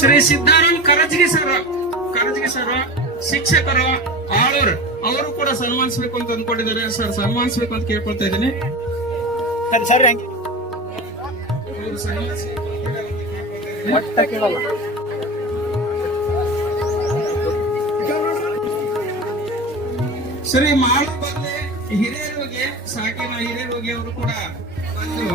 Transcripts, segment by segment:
Shri Siddaram Karajagi sir ಶಿಕ್ಷಕರು ಆಳೂರ್ ಅವರು ಕೂಡ ಸನ್ಮಾನಿಸಬೇಕು ಅಂತ ಅಂದ್ಕೊಂಡಿದ್ದಾರೆ ಸರ್. ಸನ್ಮಾನಿಸಬೇಕು ಅಂತ ಕೇಳ್ಕೊಳ್ತಾ ಇದ್ದೀನಿ. ಶ್ರೀ ಮಾಳು ಬಂದೆ ಹಿರಿಯರಿಗೆ ಸಾಕಿನ ಹಿರಿಯರಿಗೆ ಅವರು ಕೂಡ ಬಂದು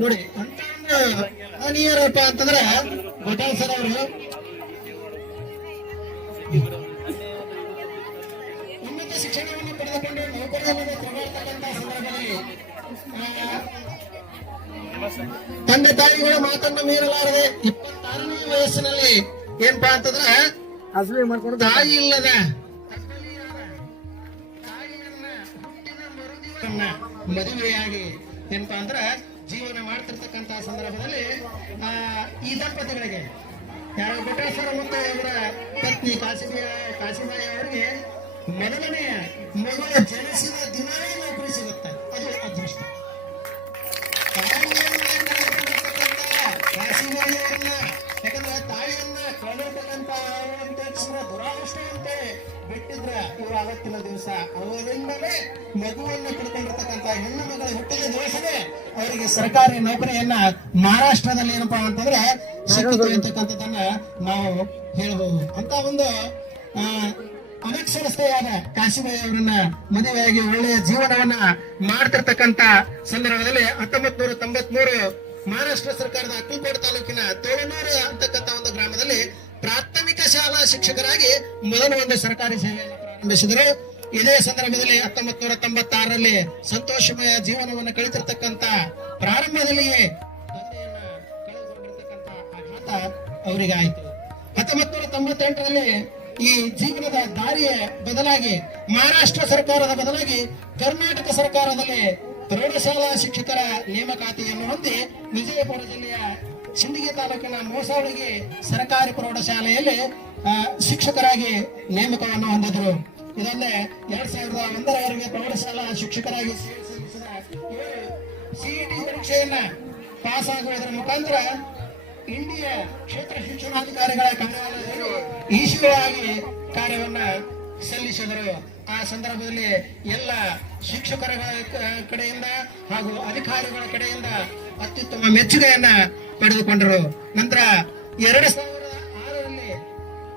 ನೋಡಿ ಅನಿಯರಪ್ಪ ಅಂತಂದ್ರೆ ಗೊತ್ತಾಗ ಸರ್ ಅವರು ಉನ್ನತ ಶಿಕ್ಷಣವನ್ನು ಪಡೆದುಕೊಂಡು ನೌಕರರನ್ನು ತಿರುಗಾಡ್ತಕ್ಕಂಥ ಸಂದರ್ಭದಲ್ಲಿ ತಂದೆ ತಾಯಿಗಳ ಮಾತನ್ನು ಮೀರಲಾರದೆ 26ನೇ ವಯಸ್ಸಿನಲ್ಲಿ ಏನಪ್ಪಾ ಅಂತಂದ್ರೆ ತಾಯಿ ಇಲ್ಲದ ಮದುವೆಯಾಗಿ ಏನಪ್ಪಾ ಅಂದ್ರ ಜೀವನ ಮಾಡ್ತಿರ್ತಕ್ಕಂತ ಸಂದರ್ಭದಲ್ಲಿ ಈ ದಂಪತಿಗಳಿಗೆ ಯಾರು ಗೊಟ್ಟೇಶ್ವರ ಮತ್ತು ಅವರ ಪತ್ನಿ ಕಾಶಿಬಾಯಿ ಅವರಿಗೆ ಮೊದಲನೆಯ ಮಗುವ ಜನಿಸಿದ ದಿನವೇ ನೌಕರಿ ಸಿಗುತ್ತೆ. ಅದು ಅದೃಷ್ಟ. ಕಾಶಿಬಾಯಿ ಅವರನ್ನ ಯಾಕಂದ್ರೆ ತಾಯಿಯನ್ನ ಕಳೆದಿರ್ತಕ್ಕಂತ ದುರಾದೃಷ್ಟವಂತೆ ಬಿಟ್ಟಿದ್ರ ಇವರು ಅವತ್ತಿನ ದಿವಸ ಅವರಿಂದಲೇ ಮಗುವನ್ನು ಪಡ್ಕೊಂಡಿರ್ತಕ್ಕಂಥ ಹೆಣ್ಣು ಮಗಳ ಹುಟ್ಟಿದ ದಿವಸವೇ ಅವರಿಗೆ ಸರ್ಕಾರಿ ನೌಕರಿಯನ್ನ ಮಹಾರಾಷ್ಟ್ರದಲ್ಲಿ ಏನಪ್ಪಾ ಅಂತಂದ್ರೆ ಸಿಕ್ಕಿತು ಅಂತಕ್ಕಂಥದ್ದನ್ನ ನಾವು ಹೇಳ್ಬೋದು. ಅಂತ ಒಂದು ಅನಕ್ಷರಸ್ಥೆಯಾದ ಕಾಶಿಬಾಯಿ ಅವರನ್ನ ಮದುವೆಯಾಗಿ ಒಳ್ಳೆಯ ಜೀವನವನ್ನ ಮಾಡ್ತಿರ್ತಕ್ಕಂಥ ಸಂದರ್ಭದಲ್ಲಿ 1993 ಮಹಾರಾಷ್ಟ್ರ ಸರ್ಕಾರದ ಅಕ್ಕಲಕೋಟೆ ತಾಲೂಕಿನ ತೋಳನೂರು ಅಂತಕ್ಕಂಥ ಒಂದು ಗ್ರಾಮದಲ್ಲಿ ಪ್ರಾಥಮಿಕ ಶಾಲಾ ಶಿಕ್ಷಕರಾಗಿ ಮೊದಲ ಒಂದು ಸರ್ಕಾರಿ ಸೇವೆಯನ್ನು ಪ್ರಾರಂಭಿಸಿದರು. ಇದೇ ಸಂದರ್ಭದಲ್ಲಿ 1996ರಲ್ಲಿ ಸಂತೋಷಮಯ ಜೀವನವನ್ನು ಕಳೆದಿರ್ತಕ್ಕಂಥ ಪ್ರಾರಂಭದಲ್ಲಿಯೇ ತಂದೆಯನ್ನ ಕಳೆದುಕೊಂಡಿರ್ತಕ್ಕಂಥ ಆಘಾತ ಅವರಿಗಾಯಿತು. 1998ರಲ್ಲಿ ಈ ಜೀವನದ ದಾರಿಯ ಬದಲಾಗಿ ಮಹಾರಾಷ್ಟ್ರ ಸರ್ಕಾರದ ಬದಲಾಗಿ ಕರ್ನಾಟಕ ಸರ್ಕಾರದಲ್ಲಿ ಪ್ರೌಢಶಾಲಾ ಶಿಕ್ಷಕರ ನೇಮಕಾತಿಯನ್ನು ಹೊಂದಿ ವಿಜಯಪುರ ಜಿಲ್ಲೆಯ ಸಿಂದಗಿ ತಾಲೂಕಿನ ಮೋಸಾವಳಿಗೆ ಸರ್ಕಾರಿ ಪ್ರೌಢಶಾಲೆಯಲ್ಲಿ ಶಿಕ್ಷಕರಾಗಿ ನೇಮಕವನ್ನು ಹೊಂದಿದ್ರು. ಇದಲ್ಲದೆ 2001ರವರೆಗೆ ಪ್ರೌಢಶಾಲಾ ಶಿಕ್ಷಕರಾಗಿ ಸೇವೆ ಸಲ್ಲಿಸಿದ ಸಿಇಟಿ ಪರೀಕ್ಷೆಯನ್ನ ಪಾಸ್ ಆಗುವುದರ ಮುಖಾಂತರ ಇಂಡಿಯಾ ಕ್ಷೇತ್ರ ಶಿಕ್ಷಣಾಧಿಕಾರಿಗಳ ಕಾರ್ಯಾಲಯದಲ್ಲಿ ಇಶ್ಯೂ ಆಗಿ ಕಾರ್ಯವನ್ನ ಸಲ್ಲಿಸಿದರು. ಆ ಸಂದರ್ಭದಲ್ಲಿ ಎಲ್ಲ ಶಿಕ್ಷಕರ ಕಡೆಯಿಂದ ಹಾಗೂ ಅಧಿಕಾರಿಗಳ ಕಡೆಯಿಂದ ಅತ್ಯುತ್ತಮ ಮೆಚ್ಚುಗೆಯನ್ನ ಪಡೆದುಕೊಂಡರು. ನಂತರ 2006ರಲ್ಲಿ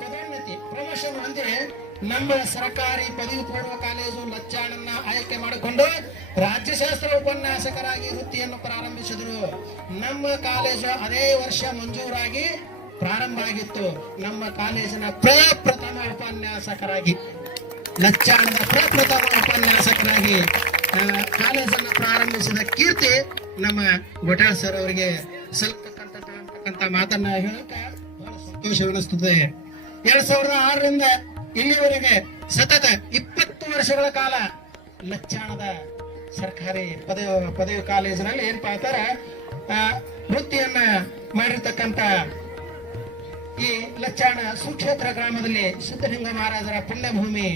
ಪದೋನ್ನತಿ ಪ್ರಮೋಷನ್ ಹೊಂದಿ ನಮ್ಮ ಸರ್ಕಾರಿ ಪದವಿ ಪೂರ್ವ ಕಾಲೇಜು ಲಚ್ಚಾಣನ್ನ ಆಯ್ಕೆ ಮಾಡಿಕೊಂಡು ರಾಜ್ಯಶಾಸ್ತ್ರ ಉಪನ್ಯಾಸಕರಾಗಿ ವೃತ್ತಿಯನ್ನು ಪ್ರಾರಂಭಿಸಿದರು. ನಮ್ಮ ಕಾಲೇಜು ಅದೇ ವರ್ಷ ಮಂಜೂರಾಗಿ ಪ್ರಾರಂಭ ಆಗಿತ್ತು. ನಮ್ಮ ಕಾಲೇಜಿನ ಪ್ರಪ್ರಥಮ ಉಪನ್ಯಾಸಕರಾಗಿ ಲಚ್ಚಾಣದ ಪ್ರಪ್ರಥಮ ಉಪನ್ಯಾಸಕರಾಗಿ ಕಾಲೇಜನ್ನು ಪ್ರಾರಂಭಿಸಿದ ಕೀರ್ತಿ ನಮ್ಮ ಗೊಟಾಳ್ ಸರ್ ಅವರಿಗೆ ಸಲ್ಲತಕ್ಕಂತ ಮಾತನ್ನ ಹೇಳಕ್ಕೆ ಬಹಳ ಸಂತೋಷವೆನಿಸುತ್ತದೆ. 2006ರಿಂದ ಇಲ್ಲಿವರೆಗೆ ಸತತ 20 ವರ್ಷಗಳ ಕಾಲ ಲಚ್ಚಾಣದ ಸರ್ಕಾರಿ ಪದವಿ ಕಾಲೇಜಿನಲ್ಲಿ ಏನಪ್ಪಾ ಅಂತಾರ ವೃತ್ತಿಯನ್ನ ಮಾಡಿರ್ತಕ್ಕಂಥ ಈ ಲಚ್ಚಾಣ ಸುಕ್ಷೇತ್ರ ಗ್ರಾಮದಲ್ಲಿ ಸಿದ್ಧಲಿಂಗ ಮಹಾರಾಜರ ಪುಣ್ಯಭೂಮಿ,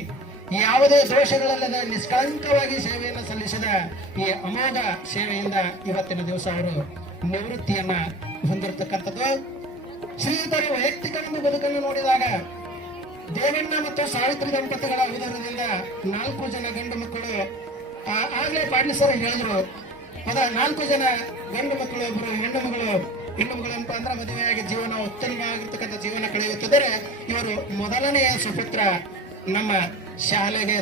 ಯಾವುದೇ ದೋಷಗಳಲ್ಲದ ನಿಷ್ಕಳಂಕವಾಗಿ ಸೇವೆಯನ್ನು ಸಲ್ಲಿಸಿದ ಈ ಅಮೋಘ ಸೇವೆಯಿಂದ ಇವತ್ತಿನ ದಿವಸ ಅವರು ನಿವೃತ್ತಿಯನ್ನ ಹೊಂದಿರತಕ್ಕಂಥದ್ದು. ಶ್ರೀಯುತರ ವೈಯಕ್ತಿಕ ಒಂದು ಬದುಕನ್ನು ನೋಡಿದಾಗ ದೇವಣ್ಣ ಮತ್ತು ಸಾವಿತ್ರಿ ದಂಪತಿಗಳ ಉದರದಿಂದ 4 ಜನ ಗಂಡು ಮಕ್ಕಳು. ಆಗ್ಲೇ ಪಾಟೀಲ್ ಸರ್ ಹೇಳಿದ್ರು, ಅದ 4 ಜನ ಗಂಡು ಮಕ್ಕಳು, 1 ಹೆಣ್ಣು ಮಗಳು. ಹೆಣ್ಣು ಮಗಳು ಅಂತ ಅಂದ್ರೆ ಮದುವೆಯಾಗಿ ಜೀವನ ಉತ್ತಮವಾಗಿರ್ತಕ್ಕಂಥ ಜೀವನ ಕಳೆಯುತ್ತಿದ್ದರೆ ಇವರು ಮೊದಲನೆಯ ಸುಪುತ್ರ ನಮ್ಮ ಶಾಲೆಗೆ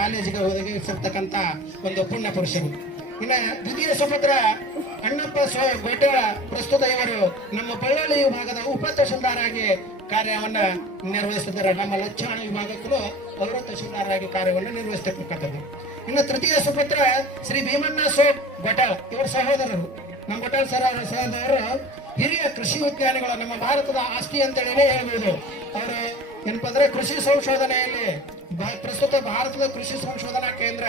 ಕಾಲೇಜಿಗೆ ಒದಗಿಸಿರ್ತಕ್ಕಂಥ ಒಂದು ಪುಣ್ಯ ಪುರುಷರು. ಇನ್ನ ದ್ವಿತೀಯ ಸುಪುತ್ರ ಅಣ್ಣಪ್ಪ ಗೋಟಾಳ. ಪ್ರಸ್ತುತ ಇವರು ನಮ್ಮ ಬಳ್ಳಾರಿ ವಿಭಾಗದ ಉಪ ತಹಶೀಲ್ದಾರಾಗಿ ಕಾರ್ಯವನ್ನ ನಿರ್ವಹಿಸಿದ್ದಾರೆ. ನಮ್ಮ ಲಚ್ಚಾಣ ವಿಭಾಗಕ್ಕೂ ಅವರು ತಹಶೀಲ್ದಾರಾಗಿ ಕಾರ್ಯವನ್ನು ನಿರ್ವಹಿಸತಕ್ಕಂಥದ್ದು. ಇನ್ನು ತೃತೀಯ ಸುಪುತ್ರ ಶ್ರೀ ಭೀಮಣ್ಣ ಗೋಟಾಳ್. ಇವರ ಸಹೋದರರು ನಮ್ಮ ಗೊಟಾಳ್ ಸರ್ ಅವರ ಸಹೋದರರು ಹಿರಿಯ ಕೃಷಿ ವಿಜ್ಞಾನಿಗಳು, ನಮ್ಮ ಭಾರತದ ಆಸ್ತಿ ಅಂತೇಳಿ ಹೇಳ್ಬೋದು. ಅವರು ಏನಪ್ಪ ಅಂದ್ರೆ ಕೃಷಿ ಸಂಶೋಧನೆಯಲ್ಲಿ ಪ್ರಸ್ತುತ ಭಾರತದ ಕೃಷಿ ಸಂಶೋಧನಾ ಕೇಂದ್ರ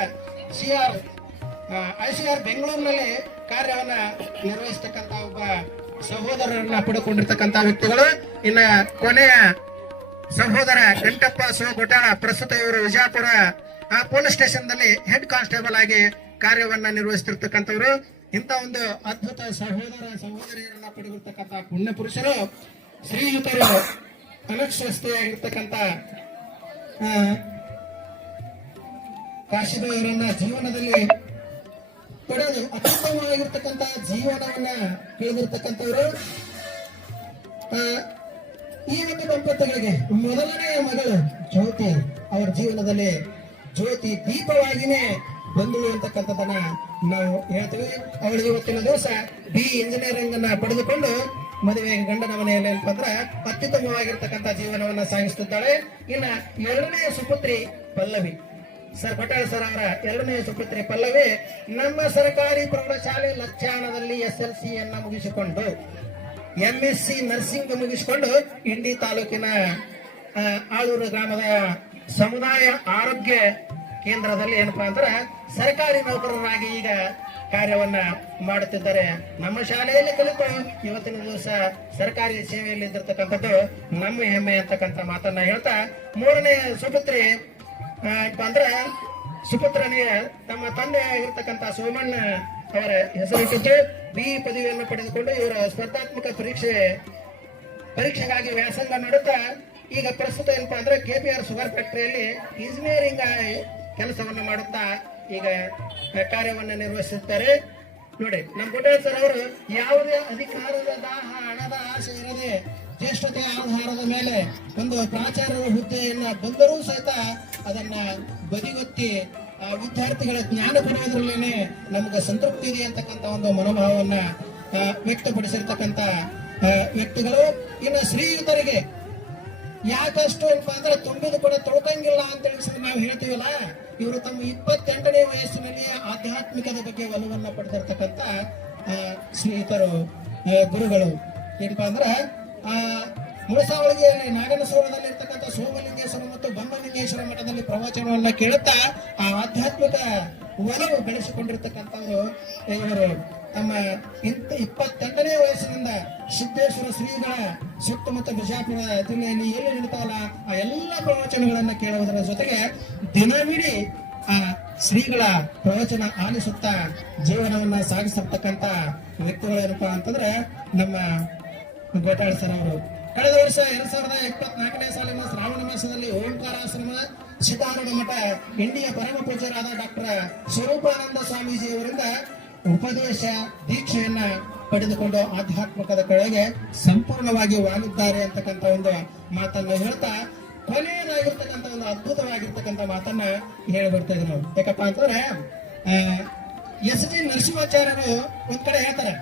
ICR ಬೆಂಗಳೂರಿನಲ್ಲಿ ಕಾರ್ಯವನ್ನ ನಿರ್ವಹಿಸತಕ್ಕಂತ ಒಬ್ಬ ಸಹೋದರರನ್ನ ಪಡೆದುಕೊಂಡಿರ್ತಕ್ಕಂಥ ವ್ಯಕ್ತಿಗಳು. ಇನ್ನ ಕೊನೆಯ ಸಹೋದರ ಗಂಟಪ್ಪ ಗೋಟಾಳ. ಪ್ರಸ್ತುತ ಇವರು ವಿಜಯಪುರ ಪೊಲೀಸ್ ಸ್ಟೇಷನ್ ನಲ್ಲಿ ಹೆಡ್ ಕಾನ್ಸ್ಟೇಬಲ್ ಆಗಿ ಕಾರ್ಯವನ್ನ ನಿರ್ವಹಿಸುತ್ತಿರ್ತಕ್ಕಂಥವ್ರು. ಇಂಥ ಒಂದು ಅದ್ಭುತ ಸಹೋದರಿಯರನ್ನ ಪಡೆದಿರ್ತಕ್ಕಂಥ ಪುಣ್ಯ ಪುರುಷರು ಶ್ರೀಯುತರು ಅನಕ್ಷರಸ್ಥೆಯಾಗಿರ್ತಕ್ಕಂಥ ಕಾಶಿಬಾಯವರನ್ನ ಜೀವನದಲ್ಲಿ ಪಡೆದು ಅತ್ಯುತ್ತಮವಾಗಿರ್ತಕ್ಕಂಥ ಜೀವನವನ್ನ ಕಳೆದಿರ್ತಕ್ಕಂಥವ್ರು. ಈ ಒಂದು ದಂಪತಿಗಳಿಗೆ ಮೊದಲನೆಯ ಮಗಳು ಜ್ಯೋತಿ, ಅವರ ಜೀವನದಲ್ಲಿ ಜ್ಯೋತಿ ದೀಪವಾಗಿನೇ ಬಂದಳು ಅಂತಕ್ಕಂಥದ್ದನ್ನ ನಾವು ಹೇಳ್ತೀವಿ. ಅವಳು ಇವತ್ತಿನ ದಿವಸ BE ಇಂಜಿನಿಯರಿಂಗ್ ಅನ್ನ ಪಡೆದುಕೊಂಡು ಮದುವೆ ಗಂಡನ ಮನೆಯಲ್ಲಿ ಏನಪ್ಪ ಅಂದ್ರೆ ಅತ್ಯುತ್ತಮವಾಗಿರ್ತಕ್ಕಂಥ ಜೀವನವನ್ನ ಸಾಗಿಸುತ್ತಿದ್ದಾಳೆ. ಇನ್ನ 2ನೇ ಸುಪುತ್ರಿ ಪಲ್ಲವಿ. ಸರ್ ಗೊಟಾಳ್ ಸರ್ ಅವರ 2ನೇ ಸುಪುತ್ರಿ ಪಲ್ಲವಿ ನಮ್ಮ ಸರ್ಕಾರಿ ಪ್ರೌಢಶಾಲೆ ಲಚ್ಚಾಣದಲ್ಲಿ SLC ಯನ್ನ ಮುಗಿಸಿಕೊಂಡು MSc ನರ್ಸಿಂಗ್ ಮುಗಿಸಿಕೊಂಡು ಇಂಡಿ ತಾಲೂಕಿನ ಆಳೂರು ಗ್ರಾಮದ ಸಮುದಾಯ ಆರೋಗ್ಯ ಕೇಂದ್ರದಲ್ಲಿ ಏನಪ್ಪಾ ಅಂದ್ರೆ ಸರ್ಕಾರಿ ನೌಕರರಾಗಿ ಈಗ ಕಾರ್ಯವನ್ನ ಮಾಡುತ್ತಿದ್ದಾರೆ. ನಮ್ಮ ಶಾಲೆಯಲ್ಲಿ ಕಲಿತು ಇವತ್ತಿನ ದಿವಸ ಸರ್ಕಾರಿ ಸೇವೆಯಲ್ಲಿ ಇದ್ದಿರ್ತಕ್ಕಂಥದ್ದು ನಮ್ಮ ಹೆಮ್ಮೆ ಅಂತಕ್ಕಂಥ ಮಾತನ್ನ ಹೇಳ್ತಾ 3ನೇ ಸುಪುತ್ರಿ ಅಂದ್ರೆ ಸುಪುತ್ರನಿಗೆ ತಮ್ಮ ತಂದೆ ಆಗಿರ್ತಕ್ಕಂಥ ಸೋಮಣ್ಣ ಅವರ ಹೆಸರಿಟ್ಟಿದ್ದು BE ಪದವಿಯನ್ನು ಪಡೆದುಕೊಂಡು ಇವರ ಸ್ಪರ್ಧಾತ್ಮಕ ಪರೀಕ್ಷೆಗಾಗಿ ವ್ಯಾಸಂಗ ಮಾಡುತ್ತಾ ಈಗ ಪ್ರಸ್ತುತ ಏನಪ್ಪಾ ಅಂದ್ರೆ KPR ಶುಗರ್ ಫ್ಯಾಕ್ಟರಿಯಲ್ಲಿ ಇಂಜಿನಿಯರಿಂಗ್ ಕೆಲಸವನ್ನ ಮಾಡುತ್ತಾ ಈಗ ಕಾರ್ಯವನ್ನ ನಿರ್ವಹಿಸುತ್ತಾರೆ. ನೋಡಿ, ನಮ್ಮ ಗೊಟಾಳ್ ಸರ್ ಅವರು ಯಾವುದೇ ಅಧಿಕಾರದ ದಾಹ, ಹಣದ ಆಸೆ ಇರದೆ ಜ್ಯೇಷ್ಠತೆಯ ಆಧಾರದ ಮೇಲೆ ಒಂದು ಪ್ರಾಚಾರ್ಯರ ಹುದ್ದೆಯನ್ನ ಬಂದರೂ ಸಹಿತ ಅದನ್ನ ಬದಿಗೊತ್ತಿ ವಿದ್ಯಾರ್ಥಿಗಳ ಜ್ಞಾನ ಪಡೆಯೋದ್ರಲ್ಲೇನೆ ನಮ್ಗೆ ಸಂತೃಪ್ತಿ ಇದೆ ಅಂತಕ್ಕಂಥ ಒಂದು ಮನೋಭಾವವನ್ನ ವ್ಯಕ್ತಪಡಿಸಿರ್ತಕ್ಕಂಥ ವ್ಯಕ್ತಿಗಳು. ಇನ್ನು ಶ್ರೀಯುತರಿಗೆ ಯಾಕಷ್ಟು ಅಂದ್ರೆ ತುಂಬಿದ ಕೂಡ ತೊಳಕಂಗಿಲ್ಲ ಅಂತ ಹೇಳಿ ನಾವು ಹೇಳ್ತೀವಲ್ಲ, ಇವರು ತಮ್ಮ 28ನೇ ವಯಸ್ಸಿನಲ್ಲಿ ಆಧ್ಯಾತ್ಮಿಕದ ಬಗ್ಗೆ ಒಲವನ್ನ ಪಡೆದಿರ್ತಕ್ಕಂಥ ಶ್ರೀಯುತರು ಗುರುಗಳು. ಏನಪ್ಪಾ ಅಂದ್ರೆ ಮುಳಸಾವಳಿಗೆಯಲ್ಲಿ ನಾಗನಸೂರದಲ್ಲಿ ಇರ್ತಕ್ಕಂಥ ಸೋಮಲಿಂಗೇಶ್ವರ ಮತ್ತು ಬನ್ನಲಿಂಗೇಶ್ವರ ಮಠದಲ್ಲಿ ಪ್ರವಚನವನ್ನ ಕೇಳುತ್ತಾ ಆ ಆಧ್ಯಾತ್ಮಿಕ ಒಲವು ಬೆಳೆಸಿಕೊಂಡಿರ್ತಕ್ಕಂಥವ್ರು ಇವರು. ತಮ್ಮ 28ನೇ ವಯಸ್ಸಿನಿಂದ ಸಿದ್ದೇಶ್ವರ ಶ್ರೀಗಳ ಸುತ್ತಮುತ್ತ ಬಿಜಾಪುರ ಜಿಲ್ಲೆಯಲ್ಲಿ ಏನು ನಡೀತಾವಲ್ಲ ಆ ಎಲ್ಲ ಪ್ರವಚನಗಳನ್ನ ಕೇಳುವುದರ ಜೊತೆಗೆ ದಿನವಿಡೀ ಆ ಶ್ರೀಗಳ ಪ್ರವಚನ ಆಲಿಸುತ್ತಾ ಜೀವನವನ್ನ ಸಾಗಿಸಿರ್ತಕ್ಕಂಥ ವ್ಯಕ್ತಿಗಳು ಏನಪ್ಪಾ ಅಂತಂದ್ರೆ ನಮ್ಮ ಗೋಟಾಳ್ ಸರ್ ಅವರು. ಕಳೆದ ವರ್ಷ 2024ನೇ ಸಾಲಿನ ಶ್ರಾವಣ ಮಾಸದಲ್ಲಿ ಓಂಕಾರಾಶ್ರಮ ಸಿದ್ಧಾರೂಢ ಮಠ ಇಂಡಿಯ ಪರಮ ಪೂಜ್ಯರಾದ ಡಾಕ್ಟರ್ ಸ್ವರೂಪಾನಂದ ಸ್ವಾಮೀಜಿ ಅವರಿಂದ ಉಪದೇಶ ದೀಕ್ಷೆಯನ್ನ ಪಡೆದುಕೊಂಡು ಆಧ್ಯಾತ್ಮಿಕದ ಕಡೆಗೆ ಸಂಪೂರ್ಣವಾಗಿ ವಾಲಿದ್ದಾರೆ ಅಂತಕ್ಕಂಥ ಒಂದು ಮಾತನ್ನ ಹೇಳ್ತಾ ಕೊನೆಯದಾಗಿರ್ತಕ್ಕಂಥ ಒಂದು ಅದ್ಭುತವಾಗಿರ್ತಕ್ಕಂಥ ಮಾತನ್ನ ಹೇಳ್ಬಿಡ್ತಾ ಇದ್ರು ನಾವು. ಯಾಕಪ್ಪ ಅಂತಂದ್ರೆ ಎಸ್ ಡಿ ನರಸಿಂಹಾಚಾರ್ಯರು ಒಂದ್ ಕಡೆ ಹೇಳ್ತಾರೆ,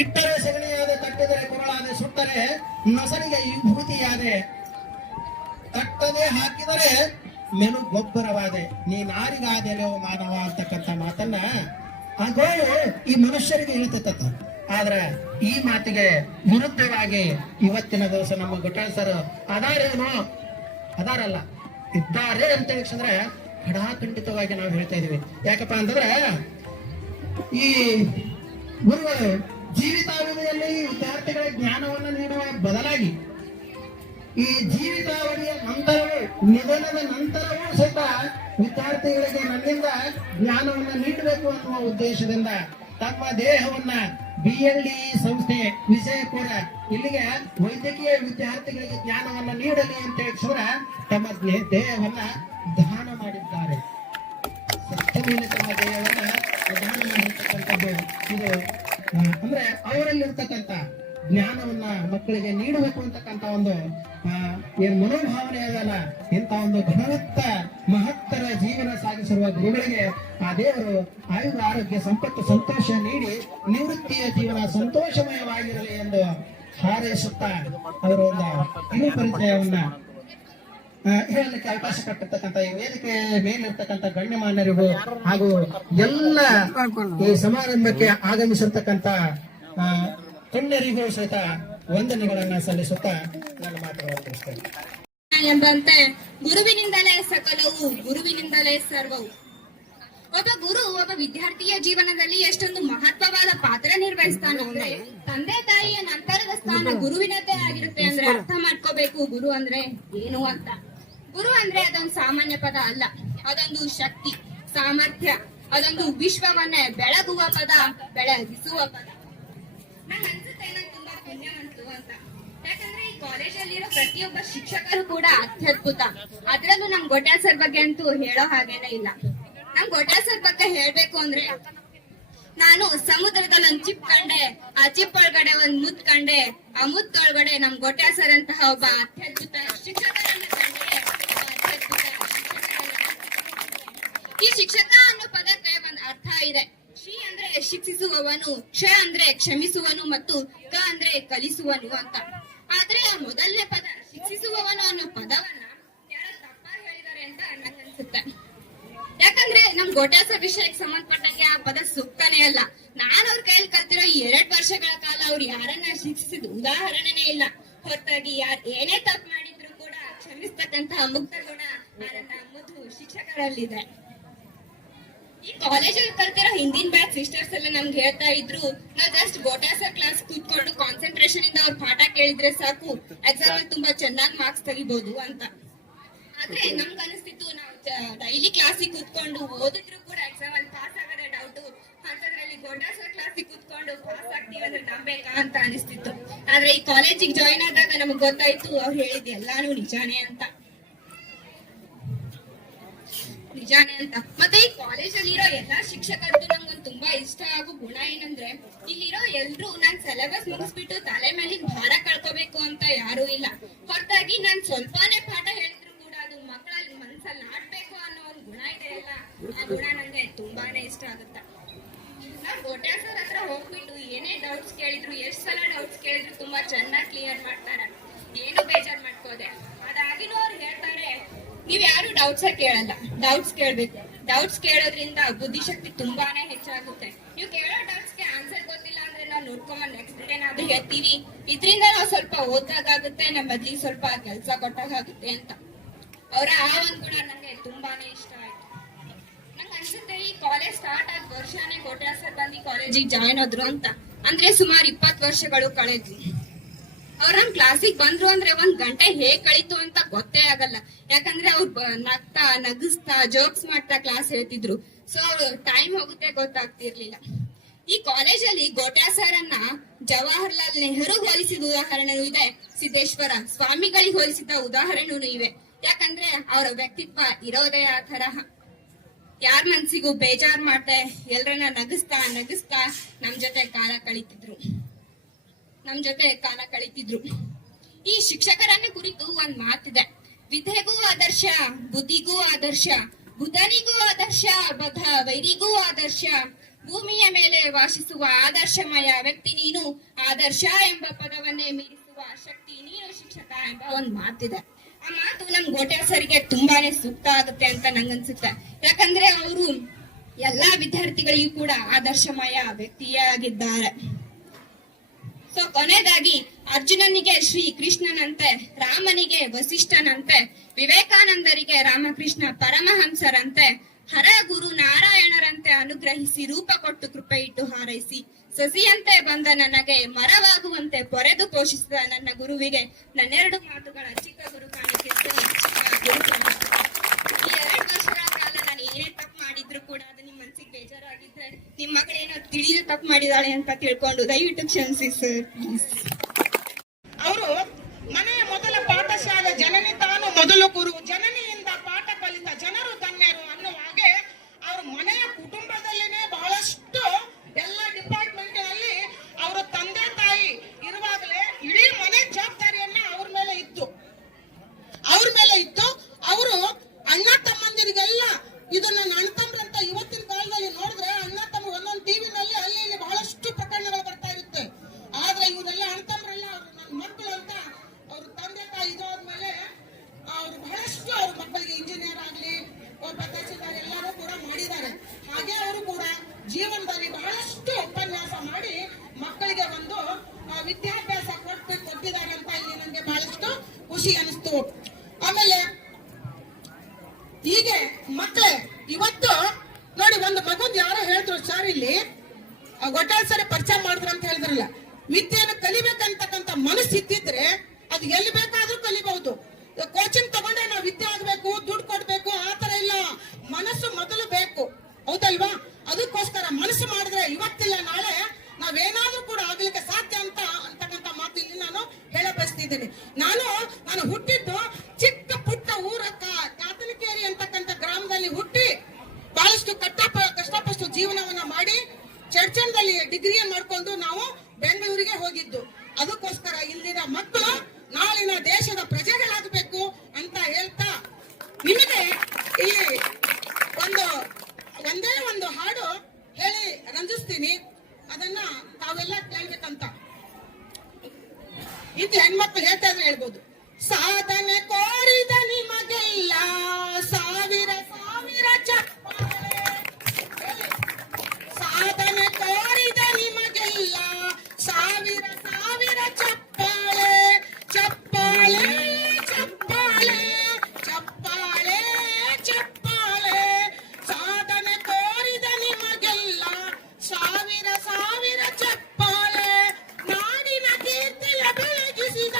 ಇಟ್ಟರೆ ಸಗಣಿಯಾದೆ, ತಟ್ಟಿದರೆ ಕೊರಳಾದೆ, ಸುಟ್ಟರೆ ನಸನಿಗೆ ವಿಭೂತಿಯಾದೆ, ತಟ್ಟದೆ ಹಾಕಿದರೆ ಮೆನು ಗೊಬ್ಬರವಾದೆ, ನೀ ನಾರಿಗಾದೆಲೋ ಮಾನವ ಅಂತಕ್ಕಂಥ ಮಾತನ್ನ ಆ ಗೋಳು ಈ ಮನುಷ್ಯರಿಗೆ ಹೇಳ್ತಕ್ಕ. ಆದ್ರೆ ಈ ಮಾತಿಗೆ ವಿರುದ್ಧವಾಗಿ ಇವತ್ತಿನ ದಿವಸ ನಮ್ಮ ಗೋಟಾಳ್ ಸರ್ ಅದಾರೇನೋ ಅದಾರಲ್ಲ ಇದ್ದಾರೆ ಅಂತ ಹೇಳಿದ್ರೆ ಖಡಾಖಂಡಿತವಾಗಿ ನಾವು ಹೇಳ್ತಾ ಇದೀವಿ. ಯಾಕಪ್ಪ ಅಂತಂದ್ರೆ ಈ ಗುರುಗಳು ಜೀವಿತಾವಧಿಯಲ್ಲಿ ವಿದ್ಯಾರ್ಥಿಗಳ ಜ್ಞಾನವನ್ನು ನೀಡುವ ಬದಲಾಗಿ ಈ ಜೀವಿತಾವಧಿಯ ನಂತರವೂ ನಿಧನದ ನಂತರವೂ ಸಹಿತ ವಿದ್ಯಾರ್ಥಿಗಳಿಗೆ ನನ್ನಿಂದ ಜ್ಞಾನವನ್ನು ನೀಡಬೇಕು ಅನ್ನುವ ಉದ್ದೇಶದಿಂದ ತಮ್ಮ ದೇಹವನ್ನ BLD ಸಂಸ್ಥೆ ವಿಜಯಪುರ ಇಲ್ಲಿಗೆ ವೈದ್ಯಕೀಯ ವಿದ್ಯಾರ್ಥಿಗಳಿಗೆ ಜ್ಞಾನವನ್ನು ನೀಡಲಿ ಅಂತ ಹೇಳಿದ್ರೆ ತಮ್ಮ ದೇಹವನ್ನ ದಾನ ಮಾಡಿದ್ದಾರೆ. ಸತ್ತ ಮೇಲೆ ತಮ್ಮ ದೇಹವನ್ನ ದಾನ ಮಾಡಿರ್ತಕ್ಕಂಥದ್ದು ಇದು. ಅಂದ್ರೆ ಅವರಲ್ಲಿರ್ತಕ್ಕಂಥ ಜ್ಞಾನವನ್ನ ಮಕ್ಕಳಿಗೆ ನೀಡಬೇಕು ಅಂತಕ್ಕಂಥ ಒಂದು ಏನ್ ಮನೋಭಾವನೆ ಅದಲ್ಲ, ಇಂಥ ಒಂದು ಘನವತ್ತ ಮಹತ್ತರ ಜೀವನ ಸಾಗಿಸಿರುವ ಗುರುಗಳಿಗೆ ಆ ದೇವರು ಆಯುಧ ಆರೋಗ್ಯ ಸಂಪತ್ತು ಸಂತೋಷ ನೀಡಿ ನಿವೃತ್ತಿಯ ಜೀವನ ಸಂತೋಷಮಯವಾಗಿರಲಿ ಎಂದು ಹಾರೈಸುತ್ತಾ ಅವರ ಒಂದು ಕಿರು ಪರಿಚಯವನ್ನ ಹೇಳಲಿಕ್ಕೆ ಅವಕಾಶ ಕೊಟ್ಟಿರ್ತಕ್ಕಂಥ ಈ ವೇದಿಕೆ ಮೇಲಿರ್ತಕ್ಕಂಥ ಗಣ್ಯಮಾನ್ಯರಿಗೂ ಹಾಗೂ ಎಲ್ಲ ಈ ಸಮಾರಂಭಕ್ಕೆ ಆಗಮಿಸಿರ್ತಕ್ಕಂಥ ಕಣ್ಣರಿಗೂ ಸಹಿತ ವಂದನೆಗಳನ್ನ ಸಲ್ಲಿಸುತ್ತಾ ನನ್ನ ಮಾತುಗಳನ್ನು ತಿಳಿಸ್ತೇನೆ. ಎಂಬಂತೆ ಗುರುವಿನಿಂದಲೇ ಸಕಲವು, ಗುರುವಿನಿಂದಲೇ ಸರ್ವವು. ಒಬ್ಬ ಗುರು ಒಬ್ಬ ವಿದ್ಯಾರ್ಥಿಯ ಜೀವನದಲ್ಲಿ ಎಷ್ಟೊಂದು ಮಹತ್ವವಾದ ಪಾತ್ರ ನಿರ್ವಹಿಸ್ತಾನ ಅಂದ್ರೆ ತಂದೆ ತಾಯಿಯ ನಂತರದ ಸ್ಥಾನ ಗುರುವಿನದ್ದೇ ಆಗಿರುತ್ತೆ ಅಂದ್ರೆ ಅರ್ಥ ಮಾಡ್ಕೋಬೇಕು ಗುರು ಅಂದ್ರೆ ಏನು ಅಂತ. ಗುರು ಅಂದ್ರೆ ಅದೊಂದು ಸಾಮಾನ್ಯ ಪದ ಅಲ್ಲ, ಅದೊಂದು ಶಕ್ತಿ, ಸಾಮರ್ಥ್ಯ, ಅದೊಂದು ವಿಶ್ವವನ್ನೇ ಬೆಳಗುವ ಪದ, ಬೆಳಗಿಸುವ ಪದ. ನಂಗೆ ಅನ್ಸುತ್ತೆ ನಾನು ತುಂಬಾ ಪುಣ್ಯವಂತು ಅಂತ. ಯಾಕಂದ್ರೆ ಈ ಕಾಲೇಜಲ್ಲಿರೋ ಪ್ರತಿಯೊಬ್ಬ ಶಿಕ್ಷಕರು ಕೂಡ ಅತ್ಯದ್ಭುತ. ಅದ್ರಲ್ಲೂ ನಮ್ ಗೋಟಾಳ್ ಸರ್ ಬಗ್ಗೆ ಅಂತೂ ಹೇಳೋ ಹಾಗೇನೆ ಇಲ್ಲ. ನಮ್ ಗೋಟಾಳ್ ಸರ್ ಬಗ್ಗೆ ಹೇಳ್ಬೇಕು ಅಂದ್ರೆ ನಾನು ಸಮುದ್ರದಲ್ಲಿ ಒಂದ್ ಚಿಪ್ ಕಂಡೆ, ಆ ಚಿಪ್ ಒಳಗಡೆ ಒಂದ್ ಮುತ್ ಕಂಡೆ, ಆ ಮುತ್ತೊಳಗಡೆ ನಮ್ ಗೋಟಾಳ್ ಸರ್ ಅಂತಹ ಒಬ್ಬ ಅತ್ಯದ್ಭುತ ಶಿಕ್ಷಕರನ್ನ ಕಂಡೆ. ಈ ಶಿಕ್ಷಕ ಅನ್ನೋ ಪದಕ್ಕೆ ಒಂದ್ ಅರ್ಥ ಇದೆ. ಶ್ರೀ ಅಂದ್ರೆ ಶಿಕ್ಷಿಸುವವನು, ಕ್ಷ ಅಂದ್ರೆ ಕ್ಷಮಿಸುವನು ಮತ್ತು ಕ ಅಂದ್ರೆ ಕಲಿಸುವನು ಅಂತ. ಆದ್ರೆ ಆ ಮೊದಲನೇ ಪದ ಶಿಕ್ಷಿಸುವವನು ಅನ್ನೋ ಪದವನ್ನ ಯಾರೋ ತಪ್ಪಾಗಿ ಹೇಳಿದ್ದಾರೆ ಅಂತ ನಂಗೆ ಅನ್ಸುತ್ತೆ. ಯಾಕಂದ್ರೆ ನಮ್ ಗೋಟಾಳ್ ಸರ್ ವಿಷಯಕ್ಕೆ ಸಂಬಂಧಪಟ್ಟಂಗೆ ಆ ಪದ ಸೂಕ್ತನೇ ಅಲ್ಲ. ನಾನ್ ಅವ್ರ ಕೈಯಲ್ಲಿ ಕಲ್ತಿರೋ ಈ 2 ವರ್ಷಗಳ ಕಾಲ ಅವ್ರು ಯಾರನ್ನ ಶಿಕ್ಷಿಸಿದ ಉದಾಹರಣೆನೇ ಇಲ್ಲ. ಹೊರತಾಗಿ ಯಾರು ಏನೇ ತಪ್ಪು ಮಾಡಿದ್ರು ಕೂಡ ಕ್ಷಮಿಸ್ತಕ್ಕಂತಹ ಮುಕ್ತ ಗುಣ ನನ್ನ ಮುದ್ದು ಶಿಕ್ಷಕರಲ್ಲಿದೆ. ಈ ಕಾಲೇಜಲ್ಲಿ ಕಲ್ತಿರೋ ಹಿಂದಿನ ಬ್ಯಾಚ್ ಸಿಸ್ಟರ್ಸ್ ಎಲ್ಲ ನಮ್ಗೆ ಹೇಳ್ತಾ ಇದ್ರು, ನಾವ್ ಜಸ್ಟ್ ಗೋಟಾಳ್ ಸರ್ ಕ್ಲಾಸ್ ಕೂತ್ಕೊಂಡು ಕಾನ್ಸಂಟ್ರೇಷನ್ ಇಂದ ಅವ್ರ ಪಾಠ ಕೇಳಿದ್ರೆ ಸಾಕು, ಎಕ್ಸಾಮ್ ಅಲ್ಲಿ ತುಂಬಾ ಚೆನ್ನಾಗಿ ಮಾರ್ಕ್ಸ್ ತೆಗಿಬಹುದು ಅಂತ. ಆದ್ರೆ ನಮ್ಗೆ ಅನಿಸ್ತಿತ್ತು ನಾವು ಡೈಲಿ ಕ್ಲಾಸಿಗೆ ಕೂತ್ಕೊಂಡು ಓದಿದ್ರು ಕೂಡ ಎಕ್ಸಾಮ್ ಅಲ್ಲಿ ಪಾಸ್ ಆಗೋದೇ ಡೌಟ್. ಅಂತದ್ರಲ್ಲಿ ಗೋಟಾಳ್ ಸರ್ ಕ್ಲಾಸಿಗೆ ಕೂತ್ಕೊಂಡು ಪಾಸ್ ಆಗ್ತೀವಿ ಅಂದ್ರೆ ನಂಬೇಕಾ ಅಂತ ಅನಿಸ್ತಿತ್ತು. ಆದ್ರೆ ಈ ಕಾಲೇಜಿಗೆ ಜಾಯಿನ್ ಆದಾಗ ನಮಗ್ ಗೊತ್ತಾಯ್ತು ಅವ್ರು ಹೇಳಿದ್ ಎಲ್ಲಾನು ನಿಜಾನೇ ಅಂತ. ಮತ್ತೆ ಈ ಕಾಲೇಜಲ್ಲಿ ಇರೋ ಎಲ್ಲಾ ಶಿಕ್ಷಕರದ್ದು ನಂಗೊಂದು ತುಂಬಾ ಇಷ್ಟ ಆಗೋ ಗುಣ ಏನಂದ್ರೆ ಇಲ್ಲಿರೋ ಎಲ್ರು ನಾನ್ ಸಿಲೆಬಸ್ ಮುಗಿಸ್ಬಿಟ್ಟು ತಲೆ ಮೇಲಿನ ಭಾರ ಕಳ್ಕೋಬೇಕು ಅಂತ ಯಾರು ಇಲ್ಲ. ಹೊರತಾಗಿ ನಾನ್ ಸ್ವಲ್ಪನೇ ಪಾಠ ಹೇಳಿದ್ರು ಕೂಡ ಅದು ಮಕ್ಕಳಲ್ಲಿ ಮನ್ಸಲ್ಲಿ ನಾಡ್ಬೇಕು ಅನ್ನೋ ಒಂದು ಗುಣ ಇದೆ ಅಲ್ಲ, ಆ ಗುಣ ನಂಗೆ ತುಂಬಾನೇ ಇಷ್ಟ ಆಗುತ್ತೆ. ನಾವ್ ಗೋಟಾಳ್ ಸರ್ ಹತ್ರ ಹೋಗ್ಬಿಟ್ಟು ಏನೇ ಡೌಟ್ಸ್ ಕೇಳಿದ್ರು, ಎಷ್ಟ್ ಸಲ ಡೌಟ್ಸ್ ಕೇಳಿದ್ರು ತುಂಬಾ ಚೆನ್ನಾಗಿ ಕ್ಲಿಯರ್ ಮಾಡ್ತಾರೆ, ಏನು ಬೇಜಾರ್ ಮಾಡ್ಕೋದೆ. ಅದಾಗಿನೂ ಅವ್ರು ಹೇಳ್ತಾರೆ, ನೀವ್ ಯಾರು ಡೌಟ್ಸ್ ಕೇಳಲ್ಲ, ಡೌಟ್ಸ್ ಕೇಳ್ಬೇಕು. ಡೌಟ್ಸ್ ಕೇಳೋದ್ರಿಂದ ಬುದ್ಧಿಶಕ್ತಿ ತುಂಬಾನೇ ಹೆಚ್ಚಾಗುತ್ತೆ. ನೀವು ಕೇಳೋ ಡೌಟ್ಸ್ಗೆ ಆನ್ಸರ್ ಗೊತ್ತಿಲ್ಲ ಅಂದ್ರೆ ನಾವು ನೋಡ್ಕೊಂಡ್ ನೆಕ್ಸ್ಟ್ ಡೇ ಏನಾದ್ರೂ ಹೇಳ್ತೀವಿ, ಇದ್ರಿಂದ ನಾವು ಸ್ವಲ್ಪ ಓದಾಗುತ್ತೆ, ನಮ್ಮ ಬದ್ಲಿಗೆ ಸ್ವಲ್ಪ ಕೆಲಸ ಕೊಟ್ಟಾಗುತ್ತೆ ಅಂತ. ಅವರ ಆ ಒಂದ್ ಗುಣ ನಂಗೆ ತುಂಬಾನೇ ಇಷ್ಟ ಆಯ್ತು. ನಂಗೆ ಅನ್ಸುತ್ತೆ ಕಾಲೇಜ್ ಸ್ಟಾರ್ಟ್ ಆದ ವರ್ಷನೇ ಕೋಟ್ಯಾ ಸರ್ ಬಂದು ಕಾಲೇಜಿಗೆ ಜಾಯ್ನ್ ಆದ್ರು ಅಂತ ಅಂದ್ರೆ ಸುಮಾರು 20 ವರ್ಷಗಳು ಕಳೆದ್ವು. ಅವ್ರ ನಮ್ ಕ್ಲಾಸಿಗೆ ಬಂದ್ರು ಅಂದ್ರೆ 1 ಗಂಟೆ ಹೇಗ್ ಕಳೀತು ಅಂತ ಗೊತ್ತೇ ಆಗಲ್ಲ. ಯಾಕಂದ್ರೆ ಅವ್ರು ನಗ್ತಾ ನಗಿಸ್ತಾ ಜೋಕ್ಸ್ ಮಾಡ್ತಾ ಕ್ಲಾಸ್ ಹೇಳ್ತಿದ್ರು. ಸೊ ಅವ್ರು ಟೈಮ್ ಹೋಗುತ್ತೆ ಗೊತ್ತಾಗ್ತಿರ್ಲಿಲ್ಲ. ಈ ಕಾಲೇಜಲ್ಲಿ ಗೋಟ್ಯಾ ಸರ್ ಅನ್ನ ಜವಾಹರ್ಲಾಲ್ ನೆಹರು ಹೋಲಿಸಿದ ಉದಾಹರಣೆನೂ ಇದೆ, ಸಿದ್ದೇಶ್ವರ ಸ್ವಾಮಿಗಳಿಗೆ ಹೋಲಿಸಿದ ಉದಾಹರಣೆನೂ ಇವೆ. ಯಾಕಂದ್ರೆ ಅವರ ವ್ಯಕ್ತಿತ್ವ ಇರೋದೇ ಆ ತರಹ. ಯಾರ ಮನ್ಸಿಗೂ ಬೇಜಾರ್ ಮಾಡ್ದೆ ಎಲ್ರನ್ನ ನಗಿಸ್ತಾ ನಗಿಸ್ತಾ ನಮ್ ಜೊತೆ ಕಾಲ ಕಳೀತಿದ್ರು. ಈ ಶಿಕ್ಷಕರನ್ನ ಕುರಿತು ಒಂದ್ ಮಾತಿದೆ, ವಿದ್ಯೆಗೂ ಆದರ್ಶ, ಬುದ್ಧಿಗೂ ಆದರ್ಶ, ಬುಧನಿಗೂ ಆದರ್ಶ, ಬಧ ವೈರಿಗೂ ಆದರ್ಶ, ಭೂಮಿಯ ಮೇಲೆ ವಾಸಿಸುವ ಆದರ್ಶಮಯ ವ್ಯಕ್ತಿ ನೀನು, ಆದರ್ಶ ಎಂಬ ಪದವನ್ನೇ ಮೀರಿಸುವ ಶಕ್ತಿ ನೀನು ಶಿಕ್ಷಕ ಎಂಬ ಒಂದ್ ಮಾತಿದೆ. ಆ ಮಾತು ನಮ್ ಗೋಟ್ಯಾ ಸರ್ಗೆ ತುಂಬಾನೇ ಸೂಕ್ತ ಆಗುತ್ತೆ ಅಂತ ನಂಗನ್ಸುತ್ತೆ. ಯಾಕಂದ್ರೆ ಅವರು ಎಲ್ಲಾ ವಿದ್ಯಾರ್ಥಿಗಳಿಗೂ ಕೂಡ ಆದರ್ಶಮಯ ವ್ಯಕ್ತಿಯಾಗಿದ್ದಾರೆ. ಸೊ ಕೊನೆಯದಾಗಿ ಅರ್ಜುನನಿಗೆ ಶ್ರೀ ಕೃಷ್ಣನಂತೆ, ರಾಮನಿಗೆ ವಸಿಷ್ಠನಂತೆ, ವಿವೇಕಾನಂದರಿಗೆ ರಾಮಕೃಷ್ಣ ಪರಮಹಂಸರಂತೆ, ಹರ ಗುರು ನಾರಾಯಣರಂತೆ ಅನುಗ್ರಹಿಸಿ ರೂಪ ಕೊಟ್ಟು ಕೃಪೆ ಇಟ್ಟು ಹಾರೈಸಿ, ಸಸಿಯಂತೆ ಬಂದ ನನಗೆ ಮರವಾಗುವಂತೆ ಪೊರೆದು ಪೋಷಿಸಿದ ನನ್ನ ಗುರುವಿಗೆ ನನ್ನೆರಡು ಮಾತುಗಳ ಚಿಕ್ಕ ಗುರು ಕಾಣಿಕೆ. ಈ 2 ವರ್ಷಗಳ ಕಾಲ ನಾನು ಏನೇ ತಪ್ಪು ಮಾಡಿದ್ರು ಕೂಡ ಅದು ನಿಮ್ ಮನ್ಸಿಗೆ ಬೇಜಾರಾಗಿದ್ರೆ, ನಿಮ್ ಮಗಳೇನೋ ತಿಳಿದು ತಪ್ಪು ಮಾಡಿದಾಳೆ ಅಂತ ತಿಳ್ಕೊಂಡು ದಯವಿಟ್ಟು ಕ್ಷಮಿಸಿ ಸರ್ ಪ್ಲೀಸ್. ಅವರು ಮನೆಯ ಮೊದಲ ಪಾಠಶಾಲೆ, ಜನನಿ ತಾನು ಮೊದಲು ಗುರು, ಜನನಿಯಿಂದ ಪಾಠ ಕಲಿತ ಜನರು ಧನ್ಯರು ಅನ್ನುವ ಹಾಗೆ ಅವ್ರ ಮನೆಯ ಕುಟುಂಬದಲ್ಲಿನೇ ಬಹಳಷ್ಟು ಎಲ್ಲ ಡಿಪಾರ್ಟ್ಮೆಂಟ್ನಲ್ಲಿ ಅವರ ತಂದೆ ತಾಯಿ ಇರುವಾಗಲೇ ಇಡೀ ಮನೆ ಜವಾಬ್ದಾರಿಯನ್ನ ಅವ್ರ ಮೇಲೆ ಇತ್ತು. ಅವರು ಅಣ್ಣ ತಮ್ಮಂದಿರಿಗೆಲ್ಲ ಇದು ನನ್ನ ಅಣ್ಣ ತಮ್ಮರಂತ ಇವತ್ತಿನ ಕಾಲದಲ್ಲಿ ನೋಡಿದ್ರೆ ಅಣ್ಣ ತಮ್ಮ ಒಂದೊಂದು ಟಿವಿನಲ್ಲಿ ಅಲ್ಲಿ ಇಲ್ಲಿ ಬಹಳಷ್ಟು ಪ್ರಕರಣಗಳು ಬರ್ತಾ ಇರುತ್ತೆ. ಆದ್ರೆ ಇವರೆಲ್ಲ ಅಣ್ಣ ತಮ್ಮರೆಲ್ಲ ಅವ್ರು ನನ್ನ ಮಕ್ಕಳು ಅಂತ ಅವ್ರ ತಂದೆ ತಾಯಿ ಇದಾದ್ಮೇಲೆ ಅವ್ರು ಬಹಳಷ್ಟು ಅವ್ರ ಮಕ್ಕಳಿಗೆ ಇಂಜಿನಿಯರ್ ಆಗ್ಲಿ, ಒಬ್ಬ ತಹಸೀಲ್ದಾರ್ ಎಲ್ಲರೂ ಕೂಡ ಮಾಡಿದ್ದಾರೆ. ಹಾಗೆ ಅವರು ಕೂಡ ಜೀವನದಲ್ಲಿ ಬಹಳಷ್ಟು ಉಪನ್ಯಾಸ ಮಾಡಿ ಮಕ್ಕಳಿಗೆ ಒಂದು ವಿದ್ಯಾಭ್ಯಾಸ ಕೊಟ್ಟಿದ್ದಾರೆ ಅಂತ ಇಲ್ಲಿ ನನಗೆ ಬಹಳಷ್ಟು ಖುಷಿ ಅನಿಸ್ತು. ಆಮೇಲೆ ಹೀಗೆ ಮಕ್ಕಳೇ ಇವತ್ತು ನೋಡಿ, ಒಂದು ಮಗುಂದು ಯಾರೋ ಹೇಳಿದ್ರು ಸರ್, ಇಲ್ಲಿ ಗೋಟ್ಯಾ ಸರ್ ಪರಿಚಯ ಮಾಡಿದ್ರು ಅಂತ ಹೇಳಿದ್ರಲ್ಲ, ವಿದ್ಯೆಯನ್ನು ಕಲಿಬೇಕಂತಕ್ಕಂಥ ಮನಸ್ಸು ಇದ್ದಿದ್ರೆ ಅದು ಎಲ್ಲಿ ಬೇಕಾದ್ರೂ ಕಲಿಬಹುದು. ಕೋಚಿಂಗ್ ತಗೊಂಡ್ರೆ ನಾವು ವಿದ್ಯೆ ಆಗ್ಬೇಕು, ದುಡ್ಡು ಕೊಡ್ಬೇಕು ಆ ತರ ಇಲ್ಲ, ಮನಸ್ಸು ಮೊದಲು ಬೇಕು, ಹೌದಲ್ವಾ? ಅದಕ್ಕೋಸ್ಕರ ಮನಸ್ಸು ಮಾಡಿದ್ರೆ ಇವತ್ತಿಲ್ಲ ನಾಳೆ ನಾವೇನಾದ್ರೂ ಕೂಡ ಆಗ್ಲಿಕ್ಕೆ ಸಾಧ್ಯ ಅಂತಕ್ಕಂಥ ಮಾತು ಇಲ್ಲಿ ನಾನು ಹೇಳ ಬಯಸ್ತಿದ್ದೀನಿ. ನಾನು ಹುಟ್ಟಿದ್ದು ಚಿಕ್ಕ ಪುಟ್ಟ ಊರ ಕಾತನಕೇರಿ ಅಂತಕ್ಕಂಥ ಗ್ರಾಮದಲ್ಲಿ ಹುಟ್ಟಿ ಬಹಳಷ್ಟು ಕಷ್ಟಪಟ್ಟು ಜೀವನವನ್ನ ಮಾಡಿ ಚರ್ಚನ್ದಲ್ಲಿ ಡಿಗ್ರಿಯನ್ನು ಮಾಡ್ಕೊಂಡು ನಾವು ಬೆಂಗಳೂರಿಗೆ ಹೋಗಿದ್ದು. ಅದಕ್ಕೋಸ್ಕರ ಇಲ್ಲಿನ ಮಕ್ಕಳು ನಾಳಿನ ದೇಶದ ಪ್ರಜೆಗಳಾಗಬೇಕು ಅಂತ ಹೇಳ್ತಾ ನಿಮಗೆ ಇಲ್ಲಿ ಒಂದೇ ಒಂದು ಹಾಡು ಹೇಳಿ ರಂಜಿಸ್ತೀನಿ, ಅದನ್ನ ತಾವೆಲ್ಲ ಕೇಳ್ಬೇಕಂತ. ಇದು ಹೆಣ್ಮಕ್ಳು ಹೇಳ್ತಾ ಇದ್ರೆ ಹೇಳ್ಬೋದು. ಸಾಧನೆ ಕೋರಿದ ನಿಮಗೆಲ್ಲ ಸಾವಿರ ಸಾವಿರ ಚಪ್ಪಾಳೆ, ಸಾಧನೆ ಕೋರಿದ ನಿಮಗೆಲ್ಲ ಸಾವಿರ ಸಾವಿರ ಚಪ್ಪಾಳೆ, ಚಪ್ಪಾಳೆ ಚಪ್ಪಾಳೆ ಚಪ್ಪಾಳೆ ಚಪ್ಪಾಳೆ, ಸಾಧನೆ ಕೋರಿದ ನಿಮಗೆಲ್ಲ ಸಾವಿರ ಸಾವಿರ ಚಪ್ಪಾಳೆ, ನಾಡಿನ ಕೀರ್ತಿಯ ಬೆಳಗಿಸಿದ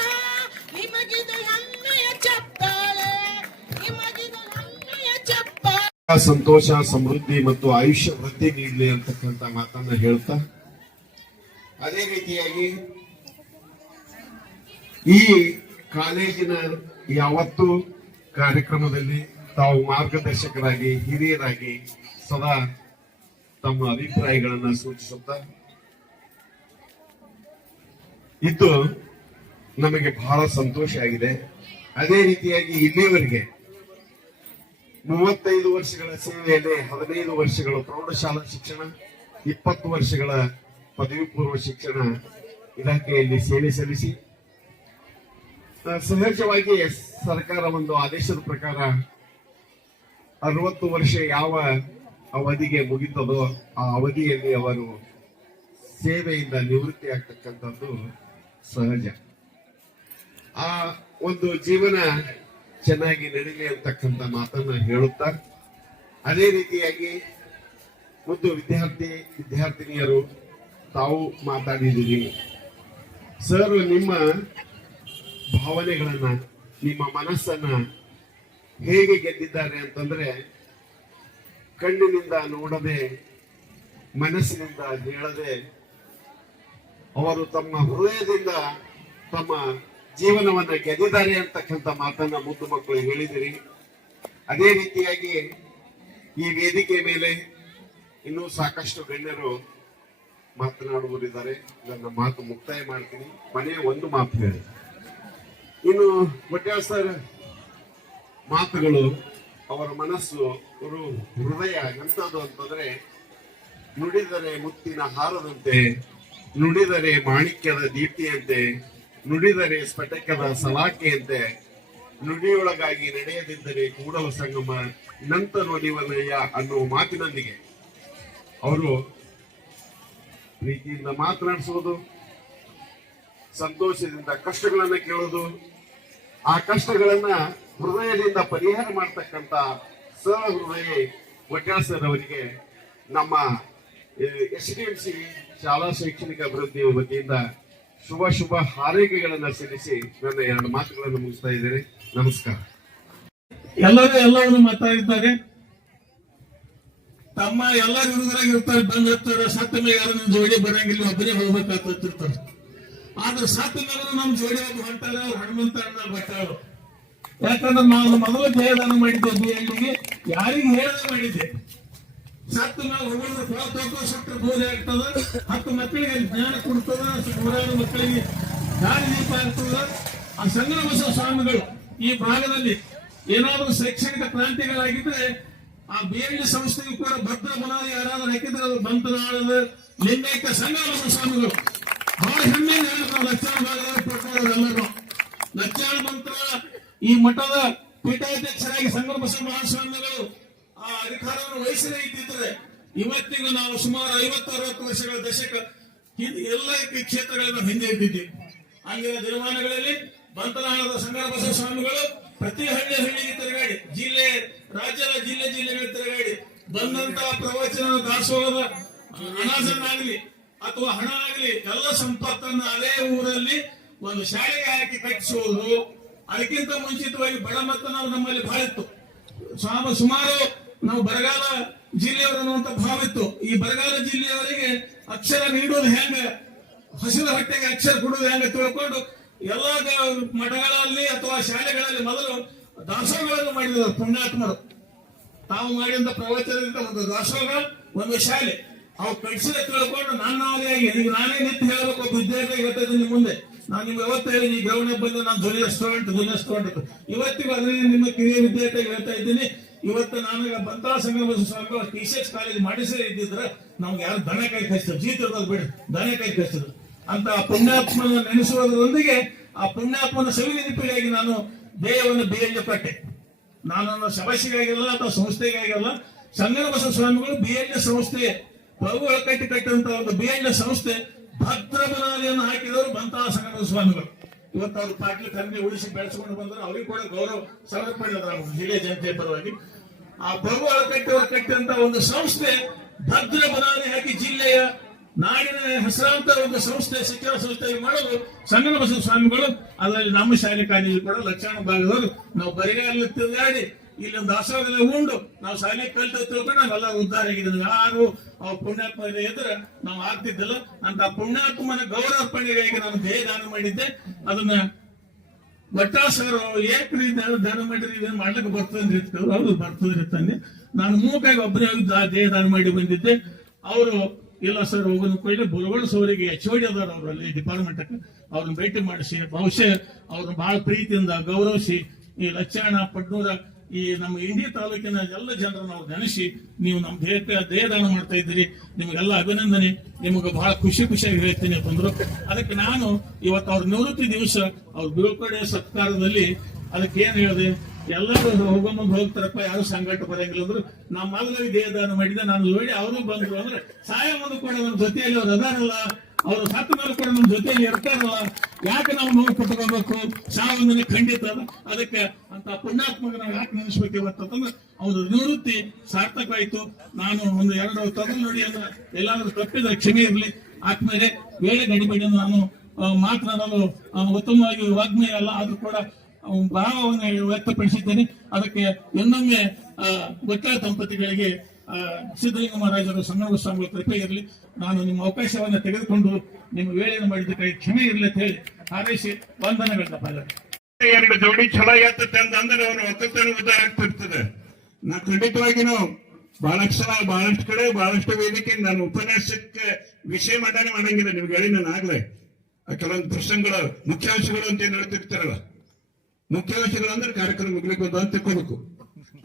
ನಿಮಗಿದು ಹೆಮ್ಮೆಯ ಚಪ್ಪಾಳೆ, ನಿಮಗಿದು ಹೆಮ್ಮೆಯ ಚಪ್ಪಾಳೆ. ಸಂತೋಷ, ಸಮೃದ್ಧಿ ಮತ್ತು ಆಯುಷ್ಯ ವೃದ್ಧಿ ನೀಡಲಿ ಅಂತಕ್ಕಂಥ ಮಾತನ್ನ ಹೇಳ್ತಾ, ಅದೇ ರೀತಿಯಾಗಿ ಈ ಕಾಲೇಜಿನ ಯಾವತ್ತು ಕಾರ್ಯಕ್ರಮದಲ್ಲಿ ತಾವು ಮಾರ್ಗದರ್ಶಕರಾಗಿ, ಹಿರಿಯರಾಗಿ ಸದಾ ತಮ್ಮ ಅಭಿಪ್ರಾಯಗಳನ್ನ ಸೂಚಿಸುತ್ತಾ ಇದ್ದು ನಮಗೆ ಬಹಳ ಸಂತೋಷ ಆಗಿದೆ. ಅದೇ ರೀತಿಯಾಗಿ ಇಲ್ಲಿಯವರೆಗೆ 35 ವರ್ಷಗಳ ಸೇವೆಯಲ್ಲಿ 15 ವರ್ಷಗಳ ಪ್ರೌಢಶಾಲಾ ಶಿಕ್ಷಣ, 20 ವರ್ಷಗಳ ಪದವಿ ಪೂರ್ವ ಶಿಕ್ಷಣ ಇಲಾಖೆಯಲ್ಲಿ ಸೇವೆ ಸಲ್ಲಿಸಿ ಸಹಜವಾಗಿ ಸರ್ಕಾರ ಒಂದು ಆದೇಶದ ಪ್ರಕಾರ 60 ವರ್ಷ ಯಾವ ಅವಧಿಗೆ ಮುಗಿತದೋ ಆ ಅವಧಿಯಲ್ಲಿ ಅವರು ಸೇವೆಯಿಂದ ನಿವೃತ್ತಿ ಆಗ್ತಕ್ಕಂಥದ್ದು ಸಹಜ. ಆ ಒಂದು ಜೀವನ ಚೆನ್ನಾಗಿ ನಡೀಲಿ ಅಂತಕ್ಕಂಥ ಮಾತನ್ನ ಹೇಳುತ್ತಾ, ಅದೇ ರೀತಿಯಾಗಿ ಮುದ್ದು ವಿದ್ಯಾರ್ಥಿನಿಯರು ತಾವು ಮಾತಾಡಿದ್ದೀರಿ. ಸರ್, ನಿಮ್ಮ ಭಾವನೆಗಳನ್ನ, ನಿಮ್ಮ ಮನಸ್ಸನ್ನ ಹೇಗೆ ಗೆದ್ದಿದ್ದಾರೆ ಅಂತಂದ್ರೆ, ಕಣ್ಣಿನಿಂದ ನೋಡದೆ, ಮನಸ್ಸಿನಿಂದ ಹೇಳದೆ, ಅವರು ತಮ್ಮ ಹೃದಯದಿಂದ ತಮ್ಮ ಜೀವನವನ್ನ ಗೆದ್ದಿದ್ದಾರೆ ಅಂತಕ್ಕಂಥ ಮಾತನ್ನ ಮುದ್ದು ಮಕ್ಕಳು ಹೇಳಿದಿರಿ. ಅದೇ ರೀತಿಯಾಗಿ ಈ ವೇದಿಕೆ ಮೇಲೆ ಇನ್ನೂ ಸಾಕಷ್ಟು ಗಣ್ಯರು ಮಾತನಾಡುವರಿದ್ದಾರೆ. ನನ್ನ ಮಾತು ಮುಕ್ತಾಯ ಮಾಡ್ತೀನಿ. ಮನೆಯ ಒಂದು ಮಾತು ಹೇಳಿ. ಇನ್ನು ಗೊಡ್ಯಾಳ್ ಸರ್ ಮಾತುಗಳು, ಅವರ ಮನಸ್ಸು, ಅವರು ಹೃದಯ ಎಂಥದ್ದು ಅಂತಂದ್ರೆ, ನುಡಿದರೆ ಮುತ್ತಿನ ಹಾರದಂತೆ, ನುಡಿದರೆ ಮಾಣಿಕ್ಯದ ದೀಪ್ತಿಯಂತೆ, ನುಡಿದರೆ ಸ್ಫಟಿಕದ ಸಲಾಕೆಯಂತೆ, ನುಡಿಯೊಳಗಾಗಿ ನಡೆಯದಿದ್ದರೆ ಕೂಡಲ ಸಂಗಮ ನಂತರ ನುಡಿವನಯ್ಯ ಅನ್ನುವ ಮಾತಿನೊಂದಿಗೆ ಅವರು ಪ್ರೀತಿಯಿಂದ ಮಾತನಾಡಿಸುವುದು, ಸಂತೋಷದಿಂದ ಕಷ್ಟಗಳನ್ನ ಕೇಳೋದು, ಆ ಕಷ್ಟಗಳನ್ನ ಹೃದಯದಿಂದ ಪರಿಹಾರ ಮಾಡ್ತಕ್ಕಂಥ ಸಹೃದಯ ಗೊಡ್ಯಾಳ್ ಸರ್ ಅವರಿಗೆ ನಮ್ಮ SDMC ಶಾಲಾ ಶೈಕ್ಷಣಿಕ ಅಭಿವೃದ್ಧಿ ವತಿಯಿಂದ ಶುಭ ಹಾರೈಕೆಗಳನ್ನ ಸಲ್ಲಿಸಿ ನನ್ನ 2 ಮಾತುಗಳನ್ನು ಮುಗಿಸ್ತಾ ಇದ್ದೇನೆ. ನಮಸ್ಕಾರ. ಎಲ್ಲವನ್ನು ಮಾತಾಡಿದ್ದಾರೆ. ತಮ್ಮ ಎಲ್ಲರ ವಿರುದ್ಧರಾಗಿರ್ತಾರೆ, ಬಂದಿರ್ತಾರೆ. ಸತ್ತ ಮೇಲೆ ಯಾರು ನಿಮ್ ಜೋಡಿ ಬರಂಗಿಲ್ಲ, ಒಬ್ಬರೇ ಹೋಗ್ಬೇಕಾಗ್ತಿರ್ತಾರೆ. ಆದ್ರೆ ಸತ್ತ ಮೇಲೆ ನಮ್ ಜೋಡಿ ಒಬ್ಬ ಹೊಂಟಾರ, ಅವ್ರು ಹನುಮಂತ ಅಣ್ಣ ಭಟ್ಟಾಳು. ಯಾಕಂದ್ರೆ ನಾವು ಮೊದಲು ದೇಹದಾನ ಮಾಡಿದ್ದೆ BLDಗೆ, ಯಾರಿಗೆ ಹೇಳದೆ ಮಾಡಿದ್ದೆ. ಸತ್ತ ಮೇಲೆ ಹೋಗೋದು ತೋಕೋ ಸುಟ್ಟರೆ ಬೋಧೆ ಆಗ್ತದ, 10 ಮಕ್ಕಳಿಗೆ ಜ್ಞಾನ ಕೊಡ್ತದ, 100 ಮಕ್ಕಳಿಗೆ ದಾರಿ ದೀಪ ಆಗ್ತದ. ಆ ಸಂಗಮ ಬಸವ ಸ್ವಾಮಿಗಳು ಈ ಭಾಗದಲ್ಲಿ ಏನಾದರೂ ಶೈಕ್ಷಣಿಕ ಕ್ರಾಂತಿಗಳಾಗಿದ್ರೆ ಆ BLD ಸಂಸ್ಥೆಗೂ ಕೂಡ ಭದ್ರ ಬುನಾದಿ ಯಾರಾದ್ರೂ ಹಾಕಿದ್ರೆ ಅದು ಬಂತನಾಳದ ಲಿಂಗೈಕ್ಯ ಸಂಗಮ ಬಸವ ಸ್ವಾಮಿಗಳು ಬಹಳ ಹೆಮ್ಮೆಯಿಂದ ಹೇಳಿದ್ರು. ಲಕ್ಷಾಣ ಭಾಗದಲ್ಲಿ ಪಡ್ಕೊಂಡವರೆಲ್ಲರೂ ಲಕ್ಷಾಣ ಮಂತ್ರ ಈ ಮಠದ ಪೀಠಾಧ್ಯಕ್ಷರಾಗಿ ಸಂಗಮ ಬಸವ ಮಹಾಸ್ವಾಮಿಗಳು ಆ ಅಧಿಕಾರವನ್ನು ವಹಿಸದೇ ಇದ್ದಿದ್ರೆ ಇವತ್ತಿಗೂ ನಾವು ಸುಮಾರು 50-60 ವರ್ಷಗಳ ದಶಕ ಎಲ್ಲ ಕ್ಷೇತ್ರಗಳಿಂದ ಹಿಂದೆ ಇದ್ದಿದ್ದೀವಿ. ಆಗಿನ ದಿನಮಾನಗಳಲ್ಲಿ ಬಂತನಾಳದ ಸಂಗಮ ಬಸವ ಸ್ವಾಮಿಗಳು ಪ್ರತಿ ಹಳ್ಳಿಗೆ ತಿರುಗಾಡಿ, ರಾಜ್ಯದ ಜಿಲ್ಲೆಗಳಿಗೆ ತಿರುಗಾಡಿ ಬಂದಂತಹ ಪ್ರವಚನ ದಾಸೋಹದ ಅನಾಜನ್ನಾಗ್ಲಿ ಅಥವಾ ಹಣ ಆಗ್ಲಿ ಎಲ್ಲ ಸಂಪತ್ತನ್ನು ಅದೇ ಊರಲ್ಲಿ ಒಂದು ಶಾಲೆಗೆ ಹಾಕಿ ಕಟ್ಟಿಸುವುದು. ಅದಕ್ಕಿಂತ ಮುಂಚಿತವಾಗಿ ಬಡ ಮತ ನಾವು ನಮ್ಮಲ್ಲಿ ಭಾಳ ಇತ್ತು. ಸುಮಾರು ನಾವು ಬರಗಾಲ ಜಿಲ್ಲೆಯವರು ಅನ್ನುವಂತ ಭಾವ ಇತ್ತು. ಈ ಬರಗಾಲ ಜಿಲ್ಲೆಯವರಿಗೆ ಅಕ್ಷರ ನೀಡೋದು ಹೆಂಗ, ಹಸಿದ ಹೊಟ್ಟೆಗೆ ಅಕ್ಷರ ಕೊಡೋದು ಹೆಂಗ ತಿಳ್ಕೊಂಡು ಎಲ್ಲ ಮಠಗಳಲ್ಲಿ ಅಥವಾ ಶಾಲೆಗಳಲ್ಲಿ ಮೊದಲು ದಾಸೋಹಗಳನ್ನು ಮಾಡಿದ್ರು ಪುಣ್ಯಾತ್ಮರು. ತಾವು ಮಾಡಿದ ಪ್ರವಚನದಿಂದ ಒಂದು ದಾಸೋಹ, ಒಂದು ಶಾಲೆ ಅವು ಕಳಿಸಿದ ತಿಳ್ಕೊಂಡು ನನ್ನಾಗಿ ಈಗ ನಾನೇ ನಿಂತು ಹೇಳಬೇಕು. ಒಬ್ಬ ವಿದ್ಯಾರ್ಥಿ ಇವತ್ತಿದ್ದು ನಿಮ್ಮ ಮುಂದೆ ನಾನು ನಿಮ್ಗೆ ಯಾವತ್ತು ಹೇಳಿ ಈ ಗ್ರೌಂಡ್ ಬಂದು ನಾನು ಜೂನಿಯರ್ ಸ್ಟೂಡೆಂಟ್ ಇವತ್ತಿಗೂ ಅದರಿಂದ ನಿಮ್ಮ ಕಿರಿಯ ವಿದ್ಯಾರ್ಥಿಗಳು ಹೇಳ್ತಾ ಇದ್ದೀನಿ. ಇವತ್ತು ನಾನು ಬಂತಾ ಸಂಗಮ ಸ್ವಾಮಿಗಳು TCS ಕಾಲೇಜ್ ಮಾಡಿಸೇ ಇದ್ದಿದ್ರೆ ನಮ್ಗೆ ಯಾರು ದನ ಕೈ ಕಳಿಸಿದ್ರು, ಜೀತ ಇರೋದು ಬಿಡಿ, ದನ ಕೈ ಕಳಿಸಿದ್ರು ಅಂತ ಪುಣ್ಯಾತ್ಮನ ನೆನೆಸುವುದರೊಂದಿಗೆ ಆ ಪುಣ್ಯಾತ್ಮನ ಸವಿನೆನಪಿಗಾಗಿ ನಾನು ದೇಹವನ್ನು BLD ಕಟ್ಟೆ. ನಾನು ಸಭಾಷೆಗಾಗಿಲ್ಲ ಅಥವಾ ಸಂಸ್ಥೆಗಾಗಿಲ್ಲ. ಸಂಗಮ ಬಸವ ಸ್ವಾಮಿಗಳು BLD ಸಂಸ್ಥೆ, ಪ್ರಭುಗಳ ಕಟ್ಟಿದಂತ ಒಂದು BLD ಸಂಸ್ಥೆ ಭದ್ರ ಬುನಾದಿಯನ್ನು ಹಾಕಿದವರು ಬಂತಾ ಸಂಗಮ ಸ್ವಾಮಿಗಳು. ಇವತ್ತು ಅವರು ಪಾಟೀಲ್ ಕನ್ನಡಿ ಉಳಿಸಿ ಬೆಳೆಸಿಕೊಂಡು ಬಂದರು. ಅವ್ರಿಗೆ ಕೂಡ ಗೌರವ ಸಮರ್ಪಣೆ ಜಿಲ್ಲೆಯ ಜನತೆಯ ಪರವಾಗಿ. ಆ ಪ್ರಭುಗಳ ಕಟ್ಟಿದಂತ ಒಂದು ಸಂಸ್ಥೆ ಭದ್ರ ಬುನಾದಿ ಹಾಕಿ ಜಿಲ್ಲೆಯ ನಾಡಿನ ಹೆಸರಾಂತ ಒಂದು ಸಂಸ್ಥೆ, ಶಿಕ್ಷಣ ಸಂಸ್ಥೆ ಮಾಡಲು ಸಂಗಮ ಬಸವ ಸ್ವಾಮಿಗಳು. ಅದರಲ್ಲಿ ನಮ್ಮ ಶಾಲೆ ಕಾಲೇಜು ಕೂಡ ಲಕ್ಷಾಣ ಭಾಗದವರು ನಾವು ಬರಿಗಾಲ ತಿರುಗಾಡಿ ಇಲ್ಲೊಂದು ದಾಸೋಹದಲ್ಲಿ ಉಂಡು ನಾವು ಶಾಲೆ ಕಲಿತ ತಿಳ್ಕೊಂಡು ನಾವೆಲ್ಲ ಉದ್ಧಾರ ಆಗಿದ್ದೀವಿ. ಯಾರು ಅವ್ರ ಪುಣ್ಯಾತ್ಮ ಇದ್ರೆ ನಾವು ಆಗ್ತಿದ್ದಿಲ್ಲ ಅಂತ ಪುಣ್ಯಾತ್ಮನ ಗೌರವಾರ್ಪಣೆಗಾಗಿ ನಾನು ದೇಹದಾನ ಮಾಡಿದ್ದೆ. ಅದನ್ನ ಗೊಡ್ಯಾಳ್ ಸರ್ ಏಕ್ರಿ ದಾನ ಮಾಡಿರಿ, ಇದನ್ನ ಮಾಡ್ಲಿಕ್ಕೆ ಬರ್ತದ್ರಿ, ಹೌದು ಬರ್ತದ್ರಿ ತಂದೆ. ನಾನು ಮೂಕಾಗಿ ಒಬ್ಬರೇ ದೇಹದಾನ ಮಾಡಿ ಬಂದಿದ್ದೆ. ಅವರು ಇಲ್ಲ ಸರ್ ಹೋಗೋದು ಕೊಯ್ಲೆ ಬುಲಗೋಳ ಸವರಿಗೆ HOD ಅದಾರ ಅವರು ಅಲ್ಲಿ ಡಿಪಾರ್ಟ್ಮೆಂಟ್, ಅವ್ರನ್ನ ಭೇಟಿ ಮಾಡಿಸಿ ಬಹುಶಃ ಅವ್ರನ್ನ ಬಹಳ ಪ್ರೀತಿಯಿಂದ ಗೌರವಿಸಿ ಈ ಲಚ್ಚಾಣ ಪಡ್ನೂರ ಈ ನಮ್ಮ ಇಂಡಿ ತಾಲೂಕಿನ ಎಲ್ಲ ಜನರನ್ನು ನಾವು ನೆನೆಸಿ ನೀವು ನಮ್ಮ ದೇಹದಾನ ಮಾಡ್ತಾ ಇದ್ದೀರಿ, ನಿಮಗೆಲ್ಲ ಅಭಿನಂದನೆ, ನಿಮಗೆ ಬಹಳ ಖುಷಿಯಾಗಿ ಹೇಳ್ತೀನಿ ಅಂತಂದ್ರು. ಅದಕ್ಕೆ ನಾನು ಇವತ್ತು ಅವ್ರ ನಿವೃತ್ತಿ ದಿವಸ ಅವ್ರ ಬೀಳ್ಕೊಡೆ ಸತ್ಕಾರದಲ್ಲಿ ಅದಕ್ಕೆ ಏನ್ ಹೇಳಿದೆ, ಎಲ್ಲರೂ ಹೋಗೋ ಮುಂದೆ ಹೋಗ್ತಾರಪ್ಪ, ಯಾರು ಸಂಕಟ ಬರಂಗಿಲ್ಲ ಅಂದ್ರು. ನಮ್ಮ ಮಗನಿಗೆ ದೇಹದಾನ ಮಾಡಿದ್ದೆ, ನಾನು ನೋಡಿ ಅವರು ಬಂದ್ರು ಅಂದ್ರೆ ಸಾಯ ಮುಂದೆ ಕೂಡ ನನ್ನ ಜೊತೆಯಲ್ಲಿ ಅವ್ರು ಅದಾರಲ್ಲ ಅವರು ಸತ್ತ ಮೇಲೆ ಕೂಡ ನಮ್ಮ ಜೊತೆಯಲ್ಲಿ ಇರ್ತಾರಲ್ಲ, ಯಾಕೆ ನಾವು ನೋವು ಪಟ್ಕೋಬೇಕು? ಸಾವನ್ನ ಖಂಡಿತ ಅದ. ಅದಕ್ಕೆ ಅಂತ ಪುಣ್ಯಾತ್ಮಕ ನಾವು ಯಾಕೆ ನೆನೆಸ್ಬೇಕು ಇವತ್ತಂತಂದ್ರೆ ಅವ್ರ ನಿವೃತ್ತಿ ಸಾರ್ಥಕವಾಯಿತು. ನಾನು ಒಂದು 2 ತೊದಲು ನೋಡಿ ಎಲ್ಲಾದ್ರೂ ತಪ್ಪಿದ್ರೆ ಕ್ಷಮೆ ಇರಲಿ. ಆದ್ಮೇಲೆ ವೇಳೆ ಗಡಿಬಿಡಿ ನಾನು ಮಾತನಾಡಲು ಉತ್ತಮವಾಗಿ ವಾಗ್ಮಯ ಅಲ್ಲ, ಆದ್ರೂ ಕೂಡ ಭಾವವನ್ನು ವ್ಯಕ್ತಪಡಿಸಿದ್ದೇನೆ. ಅದಕ್ಕೆ ಇನ್ನೊಮ್ಮೆ ಗೊತ್ತಾದ ದಂಪತಿಗಳಿಗೆ ಸಿದ್ಧಲಿಂಗ ಮಹಾರಾಜರು ಸಂಗಮ ಸ್ವಾಮಿಗಳ ಕೃಪೆ ಇರಲಿ. ನಾನು ನಿಮ್ಮ ಅವಕಾಶವನ್ನು ತೆಗೆದುಕೊಂಡು ನಿಮ್ಮ ವೇಳೆಯನ್ನು ಮಾಡಿದ್ದಕ್ಕಾಗಿ ಕ್ಷಮೆ ಇರಲಿ ಅಂತ ಹೇಳಿ ಹಾರೈಸಿ ವಂದನೆಗಳನ್ನ ಪಾಲನೆ. 2 ಜೋಡಿ ಚಲೋ ಎತ್ತತ್ತೆ ಅಂದ್ರೆ ಅವ್ರ ಒಕ್ಕಲ್ತನ ಉದ್ಧಾರ ಆಗ್ತಿರ್ತದೆ. ನಾ ಖಂಡಿತವಾಗಿನೂ ಬಹಳಷ್ಟು ಕಡೆ ಬಹಳಷ್ಟು ವೇದಿಕೆ ನಾನು ಉಪನ್ಯಾಸಕ್ಕೆ ವಿಷಯ ಮಂಡನೆ ಮಾಡಂಗಿಲ್ಲ. ನಿಮ್ಗೆ ಹೇಳಿ ನಾನು ಆಗ್ಲೇ ಕೆಲವೊಂದು ಪ್ರಸಂಗಗಳು ಮುಖ್ಯಾಂಶಗಳು ಅಂತ ಏನ್ ಹೇಳ್ತಿರ್ತಾರಲ್ಲ, ಮುಖ್ಯಾಂಶಗಳು ಅಂದ್ರೆ ಕಾರ್ಯಕ್ರಮ ಮುಗ್ಲಿಕ್ಕೆ ಬಂದ ಅಂತ ತಿಳ್ಕೋಬೇಕು.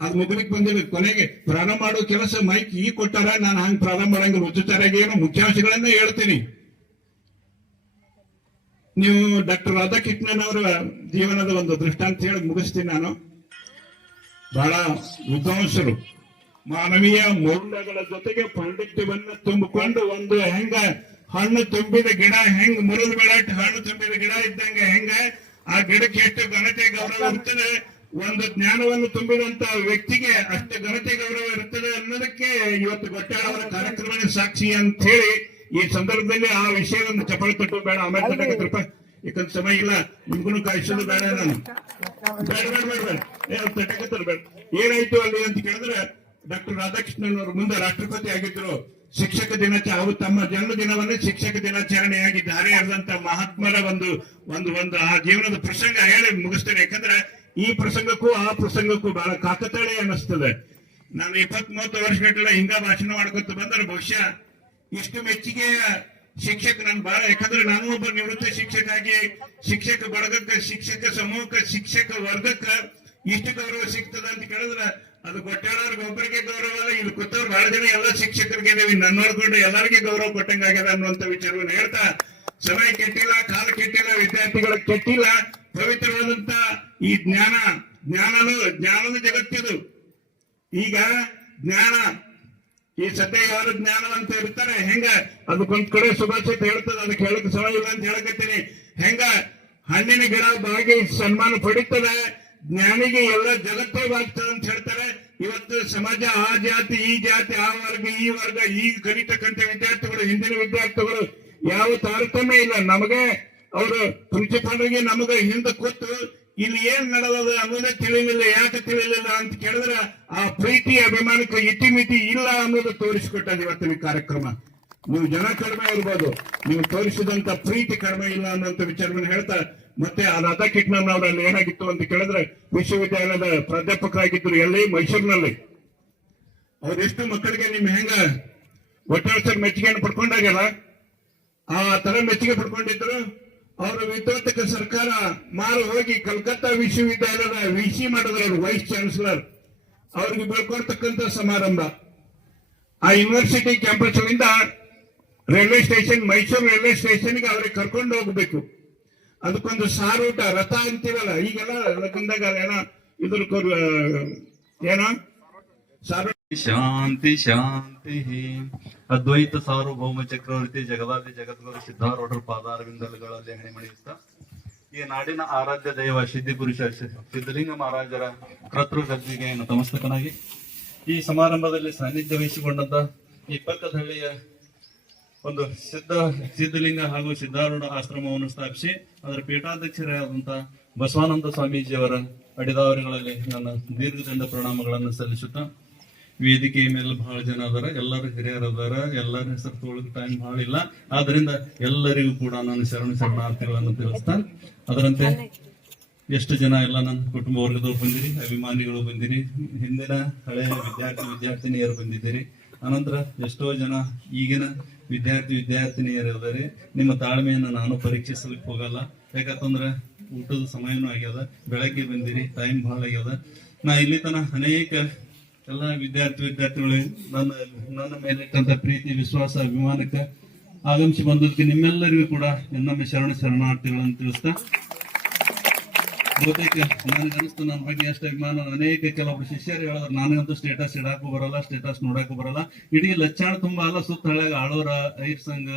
ಅದು ಮುಗ್ಲಿಕ್ಕೆ ಬಂದಿಲ್ಲ. ಕೊನೆಗೆ ಪ್ರಾರಂಭ ಮಾಡೋ ಕೆಲಸ ಮೈಕ್ ಈಗ ಕೊಟ್ಟಾರ, ನಾನು ಹಂಗ್ ಪ್ರಾರಂಭ ಮಾಡಂಗಿಲ್ಲ. ಉಚಿತರಾಗಿ ಏನು ಮುಖ್ಯಾಂಶಗಳನ್ನ ಹೇಳ್ತೀನಿ. ನೀವು ಡಾಕ್ಟರ್ ರಾಧಾಕೃಷ್ಣನ್ ಅವರ ಜೀವನದ ಒಂದು ದೃಷ್ಟಾಂತ ಹೇಳಿ ಮುಗಿಸ್ತೀನಿ. ನಾನು ಬಹಳ ವಿದ್ವಾಂಸರು, ಮಾನವೀಯ ಮೌಲ್ಯಗಳ ಜೊತೆಗೆ ಪಾಂಡಿತ್ಯವನ್ನ ತುಂಬಿಕೊಂಡು ಒಂದು ಹೆಂಗ ಹಣ್ಣು ತುಂಬಿದ ಗಿಡ ಹೆಂಗ್ ಮುರಿದ ಬೆಳಟ್ ಹಣ್ಣು ತುಂಬಿದ ಗಿಡ ಇದ್ದಂಗ ಹೆಂಗ ಆ ಗಿಡಕ್ಕೆ ಎಷ್ಟು ಘನತೆ ಗೌರವ ಇರ್ತದೆ, ಒಂದು ಜ್ಞಾನವನ್ನು ತುಂಬಿದಂತ ವ್ಯಕ್ತಿಗೆ ಅಷ್ಟು ಘನತೆ ಗೌರವ ಇರ್ತದೆ ಅನ್ನೋದಕ್ಕೆ ಇವತ್ತು ಗೊಟ್ಟಾಳ ಅವರ ಕಾರ್ಯಕ್ರಮ ಸಾಕ್ಷಿ ಅಂತ ಹೇಳಿ ಈ ಸಂದರ್ಭದಲ್ಲಿ ಆ ವಿಷಯವನ್ನು ಚಪಳ ತಟ್ಟು ಬೇಡ. ಆಮೇಲೆ ತಟ್ಟಕತ್ರಪ್ಪ, ಯಾಕಂದ್ರೆ ಸಮಯ ಇಲ್ಲ, ನಿಮ್ಗೂ ಕಾಯಿಸೋದು ಬೇಡ. ನಾನು ತಟ್ಟಕತ್ರ ಬೇಡ. ಏನಾಯ್ತು ಅಲ್ಲಿ ಅಂತ ಕೇಳಿದ್ರೆ, ಡಾಕ್ಟರ್ ರಾಧಾಕೃಷ್ಣನ್ ಅವರು ಮುಂದೆ ರಾಷ್ಟ್ರಪತಿ ಆಗಿದ್ರು. ಶಿಕ್ಷಕ ದಿನಾಚರಣೆ ಅವರು ತಮ್ಮ ಜನ್ಮದಿನವನ್ನೇ ಶಿಕ್ಷಕ ದಿನಾಚರಣೆಯಾಗಿ ದಾರಿ ಎರೆದಂತ ಮಹಾತ್ಮರ ಒಂದು ಒಂದು ಒಂದು ಆ ಜೀವನದ ಪ್ರಸಂಗ ಹೇಳಿ ಮುಗಿಸ್ತೇನೆ. ಯಾಕಂದ್ರೆ ಈ ಪ್ರಸಂಗಕ್ಕೂ ಆ ಪ್ರಸಂಗಕ್ಕೂ ಬಹಳ ಕಾಕತಾಳಿ ಅನ್ನಿಸ್ತದೆ. ನಾನು 20-30 ವರ್ಷಗಟ್ಟಲೆ ಹಿಂಗ ಭಾಷಣ ಮಾಡ್ಕೊತ ಬಂದ್ರೆ ಬಹುಶಃ ಇಷ್ಟು ಮೆಚ್ಚುಗೆ ಶಿಕ್ಷಕ ನಾನು ಬಹಳ, ಯಾಕಂದ್ರೆ ನಾನು ಒಬ್ಬ ನಿವೃತ್ತ ಶಿಕ್ಷಕ ಆಗಿ ಶಿಕ್ಷಕ ಬಳಗಕ್ಕೆ, ಶಿಕ್ಷಕ ಸಮೂಹಕ್ಕೆ, ಶಿಕ್ಷಕ ವರ್ಗಕ್ಕೆ ಇಷ್ಟು ಗೌರವ ಸಿಗ್ತದ ಅಂತ ಕೇಳಿದ್ರೆ ಅದು ಗೊತ್ತಾಡೋರ್ಗೆ ಒಬ್ಬರಿಗೆ ಗೌರವ ಅಲ್ಲ. ಇಲ್ಲಿ ಕೂತವ್ರು ಬಹಳ ಜನ ಎಲ್ಲ ಶಿಕ್ಷಕರಿಗೆ ನನ್ನ ನೋಡ್ಕೊಂಡು ಎಲ್ಲರಿಗೆ ಗೌರವ ಕೊಟ್ಟಂಗಾಗ್ಯದ ಅನ್ನುವಂತ ವಿಚಾರವನ್ನು ಹೇಳ್ತಾ, ಸಮಯ ಕೆಟ್ಟಿಲ್ಲ, ಕಾಲ ಕೆಟ್ಟಿಲ್ಲ, ವಿದ್ಯಾರ್ಥಿಗಳಿಗೆ ಕೆಟ್ಟಿಲ್ಲ. ಪವಿತ್ರವಾದಂತ ಈ ಜ್ಞಾನದ ಜಗತ್ತಿದು. ಈಗ ಜ್ಞಾನ ಈ ಸದ್ಯ ಯಾರು ಜ್ಞಾನವಂತ ಇರ್ತಾರೆ ಹೆಂಗ ಅದಕ್ಕೊಂದ್ ಕಡೆ ಸುಭಾಷಿತ ಹೇಳ್ತದೆ, ಅದಕ್ಕೆ ಹೇಳಕ್ ಸಮಯ ಇಲ್ಲ ಅಂತ ಹೇಳಕತ್ತೀನಿ. ಹೆಂಗ ಹಣ್ಣಿನ ಗಿಡ ಬಾಗಿ ಸನ್ಮಾನ ಪಡಿತದೆ, ಜ್ಞಾನಿಗೆ ಎಲ್ಲ ಜಗತ್ತೇ ಬಾಗ್ತದೆ ಅಂತ ಹೇಳ್ತಾರೆ. ಇವತ್ತು ಸಮಾಜ ಆ ಜಾತಿ ಈ ಜಾತಿ, ಆ ವರ್ಗ ಈ ವರ್ಗ, ಈಗ ಕಲಿತಕ್ಕಂಥ ವಿದ್ಯಾರ್ಥಿಗಳು, ಹಿಂದಿನ ವಿದ್ಯಾರ್ಥಿಗಳು ಯಾವ ತಾರತಮ್ಯ ಇಲ್ಲ. ನಮಗೆ ಅವರು ಪ್ರಿನ್ಸಿಪಾಲ್ಗೆ ನಮಗೆ ಹಿಂದೆ ಕೂತು ಇಲ್ಲಿ ಏನ್ ನಡೆದ ಅನ್ನೋದೇ ತಿಳಿಲಿಲ್ಲ. ಯಾಕೆ ತಿಳಿಲಿಲ್ಲ ಅಂತ ಕೇಳಿದ್ರೆ ಆ ಪ್ರೀತಿ ಅಭಿಮಾನಕ್ಕೆ ಇತಿಮಿತಿ ಇಲ್ಲ ಅನ್ನೋದು ತೋರಿಸಿಕೊಟ್ಟದ ಇವತ್ತಿನ ಕಾರ್ಯಕ್ರಮ. ನೀವು ಜನ ಕಡಿಮೆ ಇರ್ಬೋದು, ನೀವು ತೋರಿಸಿದಂತ ಪ್ರೀತಿ ಕಡಿಮೆ ಇಲ್ಲ ಅನ್ನೋಂಥ ವಿಚಾರವನ್ನು ಹೇಳ್ತಾ, ಮತ್ತೆ ಆ ರಾಧಾಕೃಷ್ಣನ್ ಅವರಲ್ಲಿ ಏನಾಗಿತ್ತು ಅಂತ ಕೇಳಿದ್ರೆ, ವಿಶ್ವವಿದ್ಯಾಲಯದ ಪ್ರಾಧ್ಯಾಪಕರಾಗಿದ್ರು ಎಲ್ಲಿ ಮೈಸೂರಿನಲ್ಲಿ. ಅವ್ರೆಷ್ಟು ಮಕ್ಕಳಿಗೆ ನಿಮ್ ಹೆಂಗ ಒಟ್ಟಾರೆ ಮೆಚ್ಚುಗೆಯನ್ನು ಪಡ್ಕೊಂಡಾಗಲ್ಲ, ಆ ತರ ಮೆಚ್ಚುಗೆ ಪಡ್ಕೊಂಡಿದ್ರು. ಅವರು ವಿದ್ವತ್ತಕ ಸರ್ಕಾರ ಮಾರು ಹೋಗಿ ಕಲ್ಕತ್ತಾ ವಿಶ್ವವಿದ್ಯಾಲಯದ ವಿಸಿ ಮಾಡಿದ್ರು, ಅವರು ವೈಸ್ ಚಾನ್ಸಲರ್. ಅವ್ರಿಗೆ ಬೆಳ್ಕೊಳ್ತಕ್ಕಂಥ ಸಮಾರಂಭ ಆ ಯೂನಿವರ್ಸಿಟಿ ಕ್ಯಾಂಪಸ್ ಇಂದ ರೈಲ್ವೆ ಸ್ಟೇಷನ್, ಮೈಸೂರು ರೈಲ್ವೆ ಸ್ಟೇಷನ್ಗೆ ಅವ್ರಿಗೆ ಕರ್ಕೊಂಡು ಹೋಗ್ಬೇಕು. ಅದಕ್ಕೊಂದು ಸಾರೂಟ ರಥ ಅಂತೀವಲ್ಲ, ಈಗೆಲ್ಲ ಲಗ್ನದಾಗ ಏನೋ ಇದ್ರ ಏನೋ ಸಾರು. ಶಾಂತಿ ಶಾಂತಿ. ಅದ್ವೈತ ಸಾರ್ವಭೌಮ ಚಕ್ರವರ್ತಿ ಜಗದಾದಿ ಜಗದ್ಗುರು ಸಿದ್ಧಾರೂಢರ ಪಾದಾರವಿಂದಗಳಲ್ಲಿ ಹಣಿಮಣಿಸ್ತಾ, ಈ ನಾಡಿನ ಆರಾಧ್ಯ ದೈವ ಸಿದ್ಧಿ ಪುರುಷ ಸಿದ್ಧಲಿಂಗ ಮಹಾರಾಜರ ಕರ್ತೃ ಗದ್ದಿಗೆ ನತಮಸ್ತಕನಾಗಿ ಈ ಸಮಾರಂಭದಲ್ಲಿ ಸಾನ್ನಿಧ್ಯ ವಹಿಸಿಕೊಂಡಂತ ಈ ಪಕ್ಕದಹಳ್ಳಿಯ ಒಂದು ಸಿದ್ಧಲಿಂಗ ಹಾಗೂ ಸಿದ್ಧಾರೂಢ ಆಶ್ರಮವನ್ನು ಸ್ಥಾಪಿಸಿ ಅದರ ಪೀಠಾಧ್ಯಕ್ಷರಾದಂತ ಬಸವಾನಂದ ಸ್ವಾಮೀಜಿಯವರ ಅಡಿದಾವರಿಗಳಲ್ಲಿ ನನ್ನ ದೀರ್ಘದಂಡ ಪ್ರಣಾಮಗಳನ್ನು ಸಲ್ಲಿಸುತ್ತಾ, ವೇದಿಕೆಯ ಮೇಲೆ ಬಹಳ ಜನ ಅದಾರ, ಎಲ್ಲರೂ ಹಿರಿಯರದಾರ, ಎಲ್ಲರ ಹೆಸರು ತೊಗೊಳಕ್ ಟೈಮ್ ಬಹಳ ಇಲ್ಲ. ಆದ್ರಿಂದ ಎಲ್ಲರಿಗೂ ಕೂಡ ನಾನು ಶರಣಾರ್ಥಿಗಳನ್ನು ತಿಳಿಸ್ತಾ, ಅದರಂತೆ ಎಷ್ಟು ಜನ ಎಲ್ಲ ನನ್ನ ಕುಟುಂಬ ವರ್ಗದವ್ರು ಬಂದಿರಿ, ಅಭಿಮಾನಿಗಳು ಬಂದಿರಿ, ಹಿಂದಿನ ಹಳೆಯ ವಿದ್ಯಾರ್ಥಿನಿಯರು ಬಂದಿದ್ದೀರಿ, ಅನಂತರ ಎಷ್ಟೋ ಜನ ಈಗಿನ ವಿದ್ಯಾರ್ಥಿನಿಯರು ಇದ್ದಾರೆ. ನಿಮ್ಮ ತಾಳ್ಮೆಯನ್ನು ನಾನು ಪರೀಕ್ಷಿಸಲಿಕ್ಕೆ ಹೋಗಲ್ಲ, ಯಾಕಂತಂದ್ರೆ ಊಟದ ಸಮಯನೂ ಆಗ್ಯದ, ಬೆಳಗ್ಗೆ ಬಂದಿರಿ, ಟೈಮ್ ಬಹಳ ಆಗ್ಯದ. ನಾ ಇಲ್ಲಿ ತನ ಅನೇಕ ಎಲ್ಲ ವಿದ್ಯಾರ್ಥಿಗಳು ನನ್ನ ಮೇಲಿಟ್ಟಂತ ಪ್ರೀತಿ, ವಿಶ್ವಾಸ, ಅಭಿಮಾನಕ್ಕೆ ಆಗಮಿಸಿ ಬಂದದಕ್ಕೆ ನಿಮ್ಮೆಲ್ಲರಿಗೂ ಕೂಡ ಇನ್ನೊಮ್ಮೆ ಶರಣಾರ್ಥಿಗಳನ್ನು ತಿಳಿಸ್ತಾ, ಬಹುತೇಕ ನನಗನ್ನಿಸ್ತು ನನ್ನ ಬಗ್ಗೆ ಅಷ್ಟು ಅಭಿಮಾನ ಅನೇಕ ಕೆಲವೊಬ್ರು ಶಿಷ್ಯರು ಹೇಳಿದ್ರು. ನನಗಂತೂ ಸ್ಟೇಟಸ್ ಇಡಾಕು ಬರಲ್ಲ, ಸ್ಟೇಟಸ್ ನೋಡಾಕು ಬರಲ್ಲ. ಇಡೀ ಲಚ್ಚಾಣ ತುಂಬಾ ಅಲ್ಲ, ಸುತ್ತ ಹಳ್ಳ್ಯಾಗ ಆಳೋರ, ಐರ್ ಸಂಘ,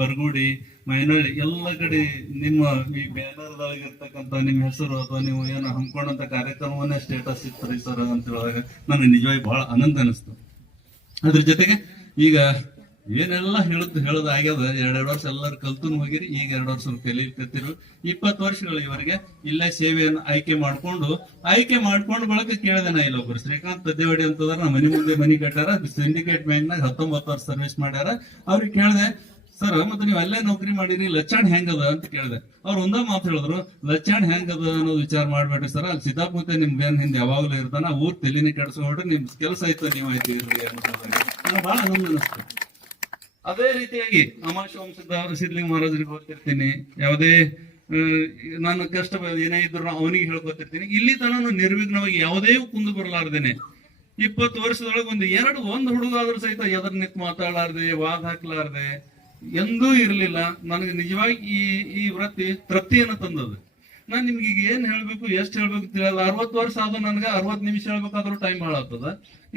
ಬರಗುಡಿ, ಮೈನಳ್ಳಿ ಎಲ್ಲ ಕಡೆ ನಿಮ್ಮ ಈ ಬ್ಯಾನರ್ದೊಳಗೆ ಇರ್ತಕ್ಕಂಥ ನಿಮ್ಮ ಹೆಸರು ಅಥವಾ ನೀವು ಏನು ಹಮ್ಮಿಕೊಂಡಂತ ಕಾರ್ಯಕ್ರಮವನ್ನೇ ಸ್ಟೇಟಸ್ ಇರ್ತಾರೆ ಸರ್ ಅಂತ ಹೇಳಿದಾಗ ನನಗೆ ನಿಜವಾಗಿ ಬಹಳ ಆನಂದ ಅನಿಸ್ತು. ಅದ್ರ ಜೊತೆಗೆ ಈಗ ಏನೆಲ್ಲ ಹೇಳೋದಾಗ್ಯದ, 2 ವರ್ಷ ಎಲ್ಲರೂ ಕಲ್ತು ಹೋಗಿರಿ, ಈಗ 2 ವರ್ಷ ಕಲಿಕತ್ತಿರು. 20 ವರ್ಷಗಳು ಇವರಿಗೆ ಇಲ್ಲೇ ಸೇವೆಯನ್ನು ಆಯ್ಕೆ ಮಾಡ್ಕೊಂಡು ಬಳಕ ಕೇಳಿದೆ ನಾ ಇಲ್ಲೊಬ್ರು ಶ್ರೀಕಾಂತ್ ಪದ್ಯವಾಡಿ ಅಂತಂದ್ರೆ ನಮ್ಮ ಮನೆ ಮುಂದೆ ಮನಿ ಕಟ್ಟಾರ, ಸಿಂಡಿಕೇಟ್ ಬ್ಯಾಂಕ್ನಾಗ 19 ವರ್ಷ ಸರ್ವಿಸ್ ಮಾಡ್ಯಾರ. ಅವ್ರಿಗೆ ಕೇಳಿದೆ, ಸರ್ ಮತ್ತೆ ನೀವು ಅಲ್ಲೇ ನೌಕರಿ ಮಾಡಿರಿ, ಲಚ್ಚಾಣ್ ಹೆಂಗದ ಅಂತ ಕೇಳಿದೆ. ಅವ್ರು ಒಂದ ಮಾತು ಹೇಳಿದ್ರು, ಲಚ್ಚಾಣ್ ಹೆಂಗದ ಅನ್ನೋದು ವಿಚಾರ ಮಾಡ್ಬೇಡ್ರಿ ಸರ್, ಅಲ್ಲಿ ಸಿದ್ದಾಪುತ್ತೆ ನಿಮ್ ಬೇನ್ ಹಿಂದೆ ಯಾವಾಗ್ಲೂ ಇರ್ತಾನ, ಊರ್ ತಲೆನೇ ಕೆಡ್ಸ್ಕೊಂಡ್ರಿ, ನಿಮ್ ಕೆಲಸ ಆಯ್ತು, ನೀವು ಆಯ್ತು ಇರ್ರಿ ಅಂತ ನನಗೆ ಬಹಳ ಆನಂದ ಅನಿಸ್ತು. ಅದೇ ರೀತಿಯಾಗಿ ಅಮಾಶ ವಂಶದ ಸಿದ್ಧಲಿಂಗ ಮಹಾರಾಜರಿಗೆ ಹೋಗ್ತಿರ್ತೀನಿ, ಯಾವುದೇ ನಾನು ಕಷ್ಟ ಏನೇ ಇದ್ರು ಅವನಿಗೆ ಹೇಳ್ಕೊತಿರ್ತೀನಿ. ಇಲ್ಲಿ ತನಕ ನಿರ್ವಿಘ್ನವಾಗಿ ಯಾವುದೇ ಕುಂದು ಬರಲಾರ್ದೇನೆ 20 ವರ್ಷದೊಳಗೆ ಒಂದು ಹುಡುಗ ಆದ್ರೂ ಸಹಿತ ಎದರ್ ನಿಂತು ಮಾತಾಡಲಾರ್ದೆ, ವಾದ ಹಾಕ್ಲಾರ್ದೆ ಎಂದೂ ಇರ್ಲಿಲ್ಲ. ನನಗೆ ನಿಜವಾಗಿ ಈ ವೃತ್ತಿ ತೃಪ್ತಿಯನ್ನು ತಂದದ್ದು. ನಾನ್ ನಿಮ್ಗೆ ಈಗ ಏನ್ ಹೇಳ್ಬೇಕು, ಎಷ್ಟು ಹೇಳ್ಬೇಕು ತಿಳಿಯಲ್ಲ. 60 ವರ್ಷ ಆದ್ರೂ ನನ್ಗೆ 60 ನಿಮಿಷ ಹೇಳ್ಬೇಕಾದ್ರೂ ಟೈಮ್ ಭಾಳ ಆಗ್ತದ.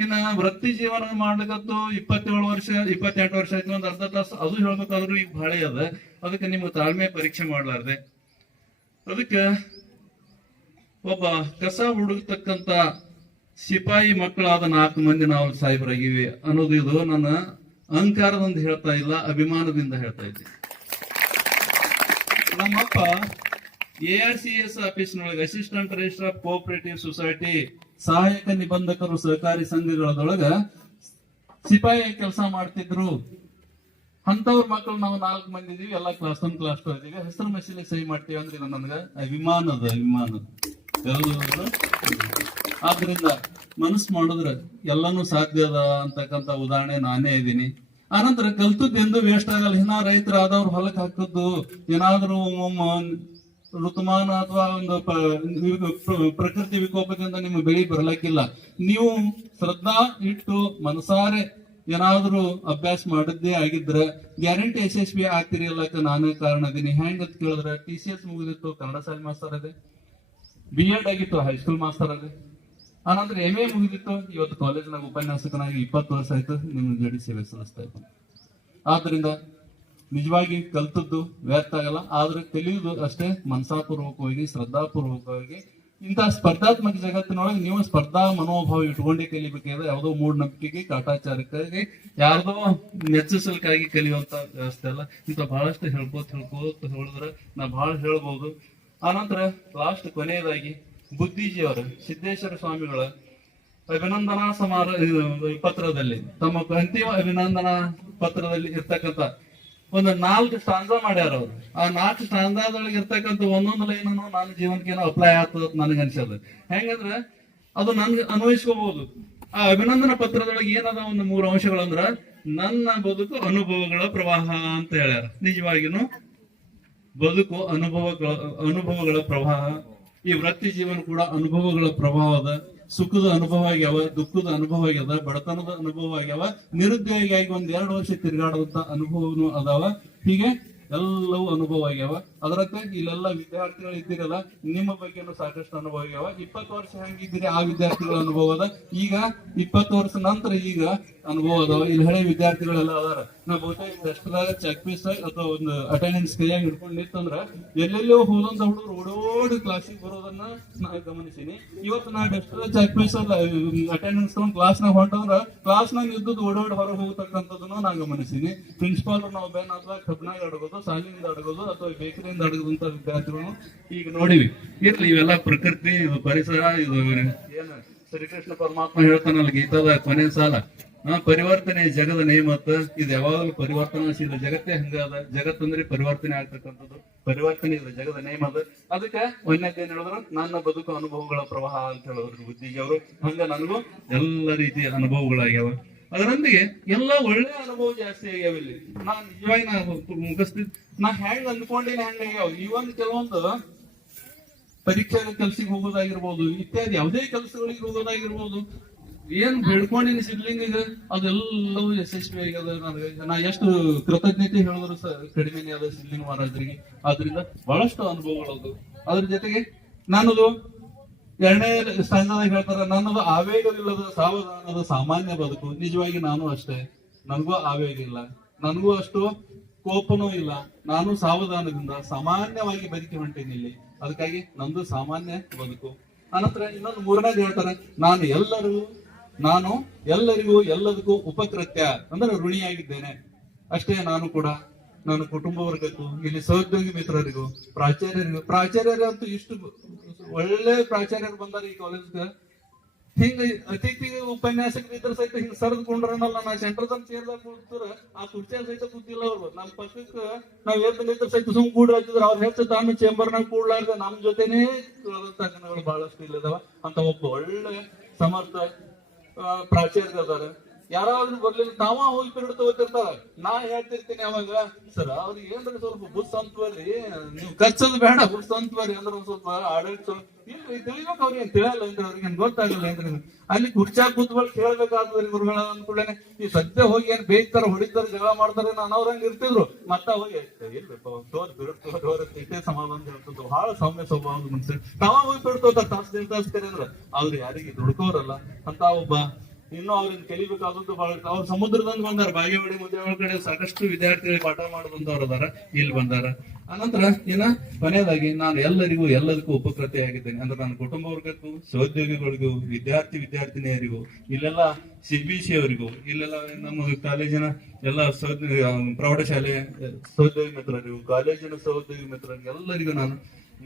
ಇನ್ನ ವೃತ್ತಿ ಜೀವನ ಮಾಡ್ಲಿಕ್ಕತ್ತು 27 ವರ್ಷ 28 ವರ್ಷ ಆಯ್ತು, ಒಂದ್ ಅರ್ಧ ತಾಸು ಅದು ಹೇಳ್ಬೇಕಾದ್ರೂ ಈಗ ಭಾಳ ಅದ. ಅದಕ್ಕೆ ನಿಮ್ಗೆ ತಾಳ್ಮೆ ಪರೀಕ್ಷೆ ಮಾಡ್ಲಾರ್ದೆ, ಅದಕ್ಕೆ ಒಬ್ಬ ಕಸ ಹುಡುಗತಕ್ಕಂತ ಸಿಪಾಯಿ ಮಕ್ಕಳಾದ 4 ಮಂದಿ ನಾವು ಸಾಹೇಬರಾಗಿವಿ ಅನ್ನೋದು ಇದು ನನ್ನ ಅಹಂಕಾರದಿಂದ ಹೇಳ್ತಾ ಇಲ್ಲ, ಅಭಿಮಾನದಿಂದ ಹೇಳ್ತಾ ಇದ್ದೀನಿ. ನಮ್ಮಪ್ಪ ARCS ಆಫೀಸ್ನೊಳಗೆ assistant registrar of cooperative society ಸಹಾಯಕ ನಿಬಂಧಕರು ಸಹಕಾರಿ ಸಂಘಗಳದೊಳಗ ಸಿಪಾಯಿ ಕೆಲಸ ಮಾಡ್ತಿದ್ರು. ಅಂತವ್ರ ಮಕ್ಕಳು ನಾವು 4 ಮಂದಿ ಇದೀವಿ, ಎಲ್ಲ ಕ್ಲಾಸ್ 1 ಕ್ಲಾಸ್ 2 ಇದೀವಿ. ಹೆಸರು ಮಸೀಲಿಗೆ ಸಹಿ ಮಾಡ್ತೀವಿ ಅಂದ್ರೆ ಇದು ನನ್ಗ ಅಭಿಮಾನದ ಎಲ್ಲರೂ. ಆದ್ರಿಂದ ಮನಸ್ಸು ಮಾಡಿದ್ರೆ ಎಲ್ಲಾನು ಸಾಧ್ಯ ಅದ ಅಂತಕ್ಕಂಥ ಉದಾಹರಣೆ ನಾನೇ ಇದ್ದೀನಿ. ಆನಂತರ ಕಲ್ತದ್ದು ಎಂದು ವೇಸ್ಟ್ ಆಗಲ್ಲ. ಇನ್ನ ರೈತರು ಆದವ್ರು ಹೊಲಕ್ಕೆ ಹಾಕದ್ದು ಏನಾದ್ರೂ ಋತುಮಾನ ಅಥವಾ ಒಂದು ಪ್ರಕೃತಿ ವಿಕೋಪದಿಂದ ನಿಮ್ಮ ಬೆಳೆ ಬರಲಕ್ಕಿಲ್ಲ. ನೀವು ಶ್ರದ್ಧಾ ಇಟ್ಟು ಮನಸಾರೆ ಏನಾದ್ರೂ ಅಭ್ಯಾಸ ಮಾಡಿದ್ದೇ ಆಗಿದ್ರೆ ಗ್ಯಾರಂಟಿ ಯಶಸ್ವಿ ಆಗ್ತಿರಿ ಅಲ್ಲಕ್ಕ ನಾನೇ ಕಾರಣ ಇದೀನಿ. ಹೆಂಗ್ ಅಂತ ಕೇಳಿದ್ರೆ TCS ಮುಗಿದಿತ್ತು, ಕನ್ನಡ ಶಾಲೆ ಮಾಸ್ತರ್ ಅದೇ, B.Ed ಆಗಿತ್ತು, ಹೈಸ್ಕೂಲ್ ಮಾಸ್ತರ್ ಅದೇ, ಆನಂತರ MA ಮುಗಿದಿತ್ತು. ಇವತ್ತು ಕಾಲೇಜ್ನಾಗ ಉಪನ್ಯಾಸಕನಾಗಿ 20 ವರ್ಷ ಆಯ್ತು ನಿಮ್ಮ ಜೋಡಿ ಸೇವೆ ಸಲ್ಲಿಸ್ತಾ ಇದ್ದೀನಿ. ಆದ್ರಿಂದ ನಿಜವಾಗಿ ಕಲ್ತದ್ದು ವ್ಯರ್ಥ ಆಗಲ್ಲ, ಆದ್ರೆ ಕಲಿಯುವುದು ಅಷ್ಟೇ ಮನಸಾಪೂರ್ವಕವಾಗಿ, ಶ್ರದ್ಧಾಪೂರ್ವಕವಾಗಿ. ಇಂತಹ ಸ್ಪರ್ಧಾತ್ಮಕ ಜಗತ್ತಿನೊಳಗೆ ನೀವು ಸ್ಪರ್ಧಾ ಮನೋಭಾವ ಇಟ್ಕೊಂಡೇ ಕಲಿಬೇಕಾದ್ರೆ ಯಾವುದೋ ಮೂಢನಂಬಿಕೆಗೆ, ಕಾಟಾಚಾರಕ್ಕಾಗಿ, ಯಾರ್ದೋ ಮೆಚ್ಚಿಸಲಿಕ್ಕಾಗಿ ಕಲಿಯುವಂತ ವ್ಯವಸ್ಥೆ ಅಲ್ಲ. ಇಂಥ ಬಹಳಷ್ಟು ಹೇಳ್ಕೋತ ಹೇಳಿದ್ರೆ ನಾ ಬಹಳ ಹೇಳ್ಬೋದು. ಆನಂತರ ಲಾಸ್ಟ್ ಕೊನೆಯದಾಗಿ ಬುದ್ಧಿಜಿಯವರು ಸಿದ್ದೇಶ್ವರ ಸ್ವಾಮಿಗಳ ಅಭಿನಂದನಾ ಪತ್ರದಲ್ಲಿ, ತಮ್ಮ ಅಂತಿಮ ಅಭಿನಂದನಾ ಪತ್ರದಲ್ಲಿ ಇರ್ತಕ್ಕಂಥ ಒಂದು 4 ಸ್ಟಾಂಜಾ ಮಾಡ್ಯಾರ ಅವ್ರು. ಆ 4 ಸ್ಟಾಂಜಾದೊಳಗೆ ಇರ್ತಕ್ಕಂಥ ಒಂದೊಂದು ಲೈನನ್ನು ನಾನು ಜೀವನಕ್ಕೆ ಏನೋ ಅಪ್ಲೈ ಆಗ್ತದ ನನಗೆ ಅನ್ಸದ. ಹೆಂಗಂದ್ರ ಅದು ನನ್ಗೆ ಅನ್ವಯಿಸ್ಕೋಬಹುದು. ಆ ಅಭಿನಂದನಾ ಪತ್ರದೊಳಗೆ ಏನದ ಒಂದು 3 ಅಂಶಗಳಂದ್ರ ನನ್ನ ಬದುಕು ಅನುಭವಗಳ ಪ್ರವಾಹ ಅಂತ ಹೇಳ್ಯಾರ. ನಿಜವಾಗಿನೂ ಬದುಕು ಅನುಭವಗಳ ಪ್ರವಾಹ. ಈ ವೃತ್ತಿ ಜೀವನ ಕೂಡ ಅನುಭವಗಳ ಪ್ರಭಾವದ. ಸುಖದ ಅನುಭವ ಆಗ್ಯಾವ, ದುಃಖದ ಅನುಭವ ಆಗ್ಯದ, ಬಡತನದ ಅನುಭವ ಆಗ್ಯಾವ, ನಿರುದ್ಯೋಗಿಯಾಗಿ 1-2 ವರ್ಷ ತಿರುಗಾಡುವಂತ ಅನುಭವನು ಅದಾವ. ಹೀಗೆ ಎಲ್ಲವೂ ಅನುಭವ ಆಗ್ಯಾವ. ಅದರಕ್ಕ ಇಲ್ಲೆಲ್ಲ ವಿದ್ಯಾರ್ಥಿಗಳು ಇದ್ದೀರಲ್ಲ, ನಿಮ್ಮ ಬಗ್ಗೆನೂ ಸಾಕಷ್ಟು ಅನುಭವ ಆಗ್ಯಾವ. 20 ವರ್ಷ ಹೆಂಗಿದ್ದೀರಿ ಆ ವಿದ್ಯಾರ್ಥಿಗಳ ಅನುಭವ ಅದ. ಈಗ 20 ವರ್ಷ ನಂತರ ಈಗ ಅನುಭವ ಅದಾವ. ಇಲ್ಲಿ ಹಳೆ ವಿದ್ಯಾರ್ಥಿಗಳೆಲ್ಲ ಅದಾರ. ನಾವು ಬಹುತೇಕ ಟೆಸ್ಟ್ದಾಗ ಚೆಕ್ ಪೀಸ್ ಅಥವಾ ಒಂದು ಅಟೆಂಡೆನ್ಸ್ ಕೈಯಾಗಿ ಹಿಡ್ಕೊಂಡು ನಿಂತಂದ್ರ ಎಲ್ಲೆಲ್ಲೋ ಹೋದಂತ ಹುಡುಗರು ಓಡೋಡಿ ಕ್ಲಾಸಿಗೆ ಬರೋದನ್ನ ನಾ ಗಮನಿಸೀನಿ. ಇವತ್ತು ನಾ ಟೆಸ್ಟ್ ಚೆಕ್ ಪೀಸ್ ಅಟೆಂಡೆನ್ಸ್ ತಗೊಂಡು ಕ್ಲಾಸ್ನಾಗ ಹೊಂಟಂದ್ರ ಕ್ಲಾಸ್ನಾಗ ಇದ್ದದ್ದು ಓಡೋಡಿ ಹೊರಗೆ ಹೋಗತಕ್ಕಂಥದನ್ನು ನಾ ಗಮನಿಸೀನಿ. ಪ್ರಿನ್ಸಿಪಾಲ್ ನಾವು ಬೇನ್ ಅಥವಾ ಕಬ್ನಾಗ ಅಡಗೋದು, ಸಾಲಿನಿಂದ ಅಡಗೋದು ಅಥವಾ ಬೇಕರಿಯಿಂದ ಅಡಗೋದಂತ ವಿದ್ಯಾರ್ಥಿಗಳು ಈಗ ನೋಡಿವಿ. ಇರ್ಲಿ, ಇವೆಲ್ಲ ಪ್ರಕೃತಿ, ಇದು ಪರಿಸರ, ಇದು ಏನ ಶ್ರೀಕೃಷ್ಣ ಪರಮಾತ್ಮ ಹೇಳ್ತಾನಲ್ಲ ಗೀತಾದ ಕೊನೆ ಸಾಲ, ಪರಿವರ್ತನೆ ಜಗದ ನೇಮತ್ತ. ಇದು ಯಾವಾಗಲೂ ಪರಿವರ್ತನಾಶೀಲ ಜಗತ್ತೇ ಹಂಗಾದ. ಜಗತ್ತಂದ್ರೆ ಪರಿವರ್ತನೆ ಆಗ್ತಕ್ಕಂಥದ್ದು, ಪರಿವರ್ತನೆ ಇದು ಜಗದ ನೇಮ ಅದ. ಅದಕ್ಕೆ ಒಂದನೇದು ಏನ್ ಹೇಳಿದ್ರು, ನನ್ನ ಬದುಕು ಅನುಭವಗಳ ಪ್ರವಾಹ ಅಂತ ಹೇಳಿದ್ರು ಬುದ್ಧಿಜಿಯವರು. ಹಂಗ ನನಗೂ ಎಲ್ಲ ರೀತಿಯ ಅನುಭವಗಳಾಗ್ಯಾವ. ಅದರೊಂದಿಗೆ ಎಲ್ಲ ಒಳ್ಳೆ ಅನುಭವ ಜಾಸ್ತಿ ಆಗ್ಯಾವ. ಇಲ್ಲಿ ನಾನ್ ನಿಜವಾಗಿ ನಾ ಹೆಂಗ್ ಅಂದ್ಕೊಂಡಿನಿ ಹಂಗಾಗ್ಯಾವ. ಈ ಒಂದು ಕೆಲವೊಂದು ಪರೀಕ್ಷೆ ಕೆಲ್ಸಿಗೆ ಹೋಗೋದಾಗಿರ್ಬೋದು, ಇತ್ಯಾದಿ ಯಾವುದೇ ಕೆಲಸಗಳಿಗೆ ಹೋಗೋದಾಗಿರ್ಬೋದು, ಏನ್ ಬೇಡ್ಕೊಂಡಿನಿ ಸಿದ್ಲಿಂಗಿಗೆ ಅದೆಲ್ಲವೂ ಯಶಸ್ವಿ ಆಗ್ಯದ. ನಾ ಎಷ್ಟು ಕೃತಜ್ಞತೆ ಹೇಳಿದ್ರು ಕಡಿಮೆನೇ ಅದ ಸಿದ್ಲಿಂಗ ಮಹಾರಾಜರಿಗೆ. ಆದ್ರಿಂದ ಬಹಳಷ್ಟು ಅನುಭವಗಳದು. ಅದ್ರ ಜೊತೆಗೆ ನನ್ನದು 2ನೇ ಸ್ಥಾನದಾಗ ಹೇಳ್ತಾರ, ನನ್ನದು ಆವೇಗವಿಲ್ಲದ ಸಾವಧಾನದ ಸಾಮಾನ್ಯ ಬದುಕು. ನಿಜವಾಗಿ ನಾನು ಅಷ್ಟೇ, ನನಗೂ ಆವೇಗ ಇಲ್ಲ, ನನಗೂ ಅಷ್ಟು ಕೋಪನೂ ಇಲ್ಲ. ನಾನು ಸಾವಧಾನದಿಂದ ಸಾಮಾನ್ಯವಾಗಿ ಬದುಕಿ ಹೊಂಟೀನಿ ಇಲ್ಲಿ. ಅದಕ್ಕಾಗಿ ನಂದು ಸಾಮಾನ್ಯ ಬದುಕು. ಅನಂತರ ಇನ್ನೊಂದು 3ನೇದು ಹೇಳ್ತಾರೆ, ನಾನು ಎಲ್ಲರಿಗೂ ಎಲ್ಲದಕ್ಕೂ ಉಪಕೃತ್ಯ ಅಂದ್ರೆ ಋಣಿಯಾಗಿದ್ದೇನೆ. ಅಷ್ಟೇ ನಾನು ಕೂಡ ನನ್ನ ಕುಟುಂಬ ವರ್ಗಕ್ಕೂ, ಇಲ್ಲಿ ಸಹೋದ್ಯೋಗಿ ಮಿತ್ರರಿಗೂ, ಪ್ರಾಚಾರ್ಯರಂತೂ ಇಷ್ಟು ಒಳ್ಳೆ ಪ್ರಾಚಾರ್ಯರು ಬಂದಾರ ಈ ಕಾಲೇಜ್ಗೆ. ಹಿಂಗ ಅತಿಥಿ ಉಪನ್ಯಾಸಕರಿದ್ರ ಸಹಿತ ಹಿಂಗ್ ಸರಿದ್ಕೊಂಡ್ರನಲ್ಲ, ನಾ ಸೆಂಟ್ರದಲ್ಲಿ ಸೇರ್ದಾಗ ಕೂತಾರ ಆ ಕುರ್ಚಿಯ ಸಹಿತ ಕೂತಿಲ್ಲ ಅವ್ರು. ನಮ್ಮ ಪಕ್ಕಕ್ಕೆ ನಾವ್ ಏರ್ದಲ್ಲಿದ್ರ ಸಹಿತ ಸುಮ್ ಕೂಡ ಹಚ್ಚಿದ್ರ ಅವ್ರ ಹೆಚ್ಚು ತಾನು ಚೇಂಬರ್ನಾಗ ಕೂಡ್ಲಾರ್ದ ನಮ್ ಜೊತೆನೇ ಕನಗಳು ಬಹಳಷ್ಟು ಇಲ್ಲದವ ಅಂತ ಒಬ್ಬ ಒಳ್ಳೆ ಸಮರ್ಥ ಪ್ರಾಚಾರ್ಯ ಅದಾರ. ಯಾರಾದ್ರೂ ಬರ್ಲಿಲ್ಲ ತಾವ ಹೋಗಿ ಪಿರಿಯಡ್ ತಗೋತಿರ್ತಾರ. ನಾ ಹೇಳ್ತಿರ್ತೀನಿ ಅವಾಗ, ಸರ್ ಅವ್ರಿಗೆ ಏನ್ರಿ ಸ್ವಲ್ಪ ಬುಸ್ ಅಂತವರಿ, ನೀವು ಖರ್ಚದು ಬೇಡ ಬುಸ್ ಅಂತವರಿ ಅಂದ್ರೆ ಒಂದ್ ಸ್ವಲ್ಪ ಆಡಳಿತ ಇಲ್ರಿ ತಿಳಿಬೇಕು. ಅವ್ರಿಗೆ ತಿಳಿಯಲ್ಲ ಅಂದ್ರೆ ಅವ್ರಿಗೆ ಗೊತ್ತಾಗಲ್ಲ ಅಂದ್ರೆ ಅಲ್ಲಿ ಕುರ್ಚಾಗ ಕೂತ್ಗಳು ಕೇಳ್ಬೇಕಾಗ್ತದ್ರಿ ಗುರುಗಳ ಅಂದ್ಕೂಡನೆ. ಈ ಸದ್ಯ ಹೋಗಿ ಏನ್ ಬೇಯ್ತಾರ, ಹೊಡಿತಾರ, ಜಗಳ ಮಾಡ್ತಾರೆ, ನಾನು ಅವ್ರಂಗ ಇರ್ತಿದ್ರು. ಮತ್ತ ಹೋಗಿ ಇಲ್ರಿ ಬಿಡುತ್ತೋರ್ ಇಟ್ಟೇ ಸಮಾಧಾನ ಹೇಳ್ತಿದ್ರು. ಬಹಳ ಸೌಮ್ಯ ಸ್ವಭಾವದ ಮನುಷ್ಯರು. ತಾವ ಹೋಗಿ ಬಿಡ್ತೋತಾರ ತಾಸು ಕರೆ ಅಂದ್ರ ಅವ್ರು ಯಾರಿಗೆ ದುಡ್ಕೋರಲ್ಲ ಅಂತ ಒಬ್ಬ. ಇನ್ನು ಅವ್ರನ್ನ ಕಲಿಬೇಕಾದದ್ದು ಬಹಳ. ಅವ್ರು ಸಮುದ್ರದಂದ್ ಬಂದಾರ, ಬಾಗೇವಾಡಿ ಮುದ್ದೇವಾಳ ಕಡೆ ಸಾಕಷ್ಟು ವಿದ್ಯಾರ್ಥಿಗಳಿಗೆ ಪಾಠ ಮಾಡುವಂತವ್ರು ಅದಾರ, ಇಲ್ಲಿ ಬಂದಾರ. ಅನಂತರ ಇನ್ನ ಕೊನೆಯದಾಗಿ ನಾನು ಎಲ್ಲರಿಗೂ ಎಲ್ಲದಕ್ಕೂ ಉಪಕೃತಿಯಾಗಿದ್ದೇನೆ ಅಂದ್ರೆ ನನ್ನ ಕುಟುಂಬ ವರ್ಗಕ್ಕೂ, ಸಹೋದ್ಯೋಗಿಗಳಿಗೂ, ವಿದ್ಯಾರ್ಥಿನಿಯರಿಗೂ, ಇಲ್ಲೆಲ್ಲ CBC ಅವರಿಗೂ, ಇಲ್ಲೆಲ್ಲ ನಮ್ಮ ಕಾಲೇಜಿನ ಎಲ್ಲ ಪ್ರೌಢಶಾಲೆ ಸಹೋದ್ಯೋಗಿ ಮಿತ್ರರಿಗೂ, ಕಾಲೇಜಿನ ಸಹೋದ್ಯೋಗಿ ಮಿತ್ರರಿಗೂ, ಎಲ್ಲರಿಗೂ ನಾನು,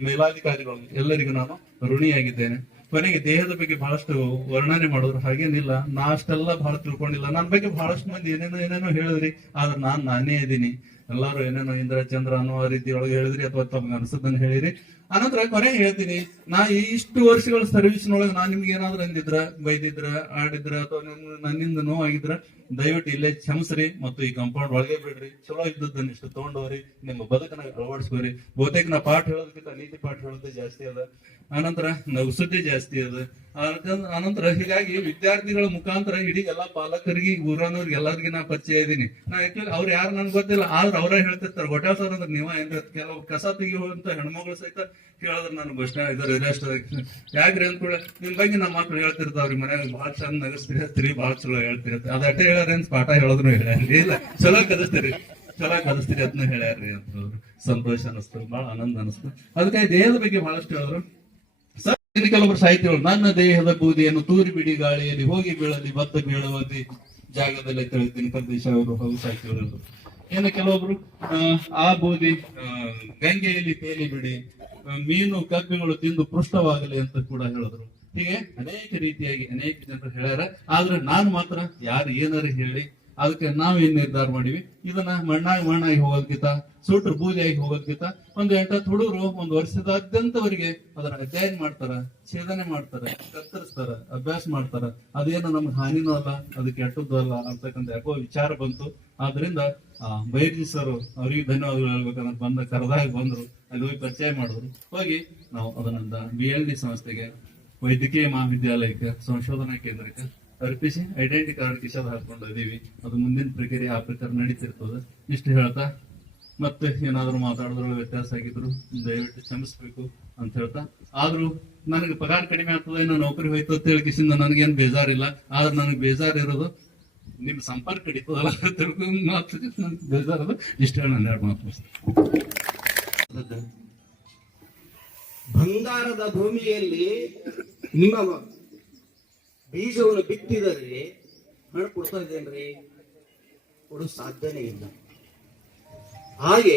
ಮೇಲಾಧಿಕಾರಿಗಳು ಎಲ್ಲರಿಗೂ ನಾನು ಋಣಿಯಾಗಿದ್ದೇನೆ. ಕೊನೆಗೆ ದೇಹದ ಬಗ್ಗೆ ಬಹಳಷ್ಟು ವರ್ಣನೆ ಮಾಡಿದ್ರು. ಹಾಗೇನಿಲ್ಲ, ನಾ ಅಷ್ಟೆಲ್ಲ ಬಹಳ ತಿಳ್ಕೊಂಡಿಲ್ಲ. ನನ್ನ ಬಗ್ಗೆ ಬಹಳಷ್ಟು ಮಂದಿ ಏನೇನೋ ಹೇಳಿದ್ರಿ, ಆದ್ರೆ ನಾನೇ ಇದ್ದೀನಿ. ಎಲ್ಲಾರು ಏನೇನೋ ಇಂದ್ರ ಚಂದ್ರ ಅನ್ನೋ ರೀತಿ ಒಳಗೆ ಹೇಳಿದ್ರಿ, ಅಥವಾ ತಮ್ಗೆ ಅನ್ಸದನ್ನ ಹೇಳಿರಿ. ಅನಂತರ ಕೊನೆಗೆ ಹೇಳ್ತೀನಿ, ನಾ ಇಷ್ಟು ವರ್ಷಗಳ ಸರ್ವಿಸ್ನೊಳಗೆ ನಾನ್ ನಿಮ್ಗೆ ಏನಾದ್ರು ಅಂದಿದ್ರ, ಬೈದಿದ್ರ, ಆಡಿದ್ರ, ಅಥವಾ ನನ್ನಿಂದ ನೋವಾಗಿದ್ರ ದಯವಿಟ್ಟು ಇಲ್ಲೇ ಕ್ಷಮಿಸ್ರಿ ಮತ್ತು ಈ ಕಾಂಪೌಂಡ್ ಒಳಗೆ ಬಿಡ್ರಿ. ಚಲೋ ಇದ್ದದ್ದನ್ನ ಇಷ್ಟು ತಗೊಂಡವ್ರಿ, ನಿಮ್ಮ ಬದುಕನ್ನ ಅಳವಡಿಸ್ಕೋರಿ. ಬಹುತೇಕ ನಾ ಪಾಠ ಹೇಳೋದಕ್ಕಿಂತ ನೀತಿ ಪಾಠ ಹೇಳೋದೇ ಜಾಸ್ತಿ ಅದ, ಆನಂತರ ನಗುಸದ್ದೇ ಜಾಸ್ತಿ ಅದ. ಅನಂತರ ಹೀಗಾಗಿ ವಿದ್ಯಾರ್ಥಿಗಳ ಮುಖಾಂತರ ಇಡೀ ಎಲ್ಲಾ ಪಾಲಕರಿಗೆ, ಊರನವ್ರಿಗೆ ಎಲ್ಲರಿಗೆ ನಾ ಪರಿಚಯ ಇದೀನಿ. ನಾ ಯಾಕಂದ್ರೆ ಅವ್ರು ಯಾರು ನನ್ಗೆ ಗೊತ್ತಿಲ್ಲ, ಆದ್ರೆ ಅವರೇ ಹೇಳ್ತಿರ್ತಾರೆ, ಗೊಟ್ಟಾಳ ಸರ್ ಅಂದ್ರೆ ನೀವ ಏನ್ರ. ಕೆಲವು ಕಸ ತೆಗಿಯುವಂತ ಹೆಣ್ಮಗಳು ಸಹಿತ ಕೇಳಿದ್ರೆ ನಾನು ಬಸ್ ಸ್ಟ್ಯಾಂಡ್ ಯಾಕ್ರಿ ಅಂದ್ಕೊಳ್ಳಿ ನಿಮ್ ಬಗ್ಗೆ ನಮ್ಮ ಮಕ್ಳು ಹೇಳ್ತಿರ್ತಾವ್ರಿ, ಮನ್ಯಾಗ ಬಹಳ ಚಂದ ನಗಸ್ತಿರತ್ರಿ, ಬಹಳ ಚಲೋ ಹೇಳ್ತಿರತ್ತೆ. ಅದ ಅಟ್ಟೆ ಹೇಳ್ಯಾರೇನ್ ಪಾಠ ಹೇಳೋದ್ರು ಹೇಳ್ಯಾರಿ, ಇಲ್ಲ ಚಲೋ ಕಲಿಸ್ತೀರಿ ಅಂತ ಹೇಳ್ಯಾರ್ರಿ ಅಂತ ಸಂತೋಷ ಅನಿಸ್ತು, ಬಹಳ ಆನಂದ ಅನಿಸ್ತು. ಅದಕ್ಕೆ ದೇಹದ ಬಗ್ಗೆ ಬಹಳಷ್ಟು ಹೇಳಿದ್ರು. ಕೆಲವೊಬ್ರು ಸಾಹಿತ್ಯಗಳು, ನನ್ನ ದೇಹದ ಬೂದಿಯನ್ನು ತೂರಿ ಬಿಡಿ ಗಾಳಿಯಲ್ಲಿ ಹೋಗಿ ಬೀಳಲಿ ಭತ್ತ ಬೀಳುವಲ್ಲಿ ಜಾಗದಲ್ಲಿ ತಿಳಿತೀನಿ ಪ್ರದೇಶ ಅವರು ಹಾಗೂ ಸಾಹಿತ್ಯಗಳು. ಏನು ಕೆಲವೊಬ್ರು ಆ ಬೂದಿ ಗಂಗೆಯಲ್ಲಿ ತೇಲಿ ಬಿಡಿ, ಮೀನು ಕಬ್ಬಿಗಳು ತಿಂದು ಪೃಷ್ಠವಾಗಲಿ ಅಂತ ಕೂಡ ಹೇಳಿದ್ರು. ಹೀಗೆ ಅನೇಕ ರೀತಿಯಾಗಿ ಅನೇಕ ಜನರು ಹೇಳ್ಯಾರ. ಆದ್ರೆ ನಾನು ಮಾತ್ರ ಯಾರು ಏನಾರು ಹೇಳಿ ಅದಕ್ಕೆ ನಾವೇನ್ ನಿರ್ಧಾರ ಮಾಡಿವಿ, ಇದನ್ನ ಮಣ್ಣಾಗಿ ಹೋಗೋದ್ಕಿಂತ, ಸುಟ್ರು ಬೂದಿಯಾಗಿ ಹೋಗೋದ್ಕಿಂತ ಒಂದು 8-10 ಹುಡುಗರು ಒಂದು ವರ್ಷದಾದ್ಯಂತವರೆಗೆ ಅದರ ಅಧ್ಯಯನ ಮಾಡ್ತಾರ, ಛೇದನೆ ಮಾಡ್ತಾರ, ಕತ್ತರಿಸ್ತಾರ, ಅಭ್ಯಾಸ ಮಾಡ್ತಾರ. ಅದೇನು ನಮ್ಗೆ ಹಾನಿನೂ ಅಲ್ಲ, ಅದು ಕೆಟ್ಟದ್ದು ಅಲ್ಲ ಅಂತಕ್ಕಂಥ ಯಾಕೋ ವಿಚಾರ ಬಂತು. ಆದ್ರಿಂದ ಬೈರ್ಜಿ ಸರ್ ಅವ್ರಿಗೆ ಧನ್ಯವಾದಗಳು ಹೇಳ್ಬೇಕಂದ್ರೆ ಕರೆದಾಗ ಬಂದ್ರು, ಅಲ್ಲಿ ಹೋಗಿ ಪರಿಚಯ ಮಾಡಿದ್ರು. ಹೋಗಿ ನಾವು ಅದನ್ನ BLD ಸಂಸ್ಥೆಗೆ, ವೈದ್ಯಕೀಯ ಮಹಾವಿದ್ಯಾಲಯಕ್ಕೆ, ಸಂಶೋಧನಾ ಕೇಂದ್ರಕ್ಕೆ ಅರ್ಪಿಸಿ ಐಡೆಂಟಿ ಕಾರ್ಡ್ ಕಿಶದ ಹಾಕೊಂಡು ಇದೀವಿ. ಅದು ಮುಂದಿನ ಪ್ರಕ್ರಿಯೆ ಆ ಪ್ರಕಾರ ನಡೀತಿರ್ತದೆ. ಇಷ್ಟು ಹೇಳ್ತಾ, ಮತ್ತೆ ಏನಾದ್ರು ಮಾತಾಡೋದ್ರೊಳಗೆ ವ್ಯತ್ಯಾಸ ಆಗಿದ್ರು ದಯವಿಟ್ಟು ಕ್ಷಮಿಸ್ಬೇಕು ಅಂತ ಹೇಳ್ತಾ, ಆದ್ರೂ ನನಗೆ ಪಗಾರ ಕಡಿಮೆ ಆಗ್ತದೆ, ಇನ್ನು ನೌಕರಿ ಹೋಯ್ತು ಅಂತ ಹೇಳಿ ಕಿಸಿಂದ ನನಗೇನು ಬೇಜಾರಿಲ್ಲ. ಆದ್ರೆ ನನಗೆ ಬೇಜಾರಿರೋದು ನಿಮ್ ಸಂಪರ್ಕ ಕಡಿತದಲ್ಲ ತಿಳ್ಕೊಂಡು ಬೇಜಾರದು. ಇಷ್ಟ ಹೇಳಿ ನಾನು 2 ಮಾತು. ಬಂಗಾರದ ಭೂಮಿಯಲ್ಲಿ ನಿಮ್ಮ ಬೀಜವನ್ನು ಬಿತ್ತಿದರೆ ಹಣ ಕೊಡ್ತಾ ಇದ್ದೇನ್ರಿ, ಕೊಡೋ ಸಾಧ್ಯನೇ ಇಲ್ಲ. ಹಾಗೆ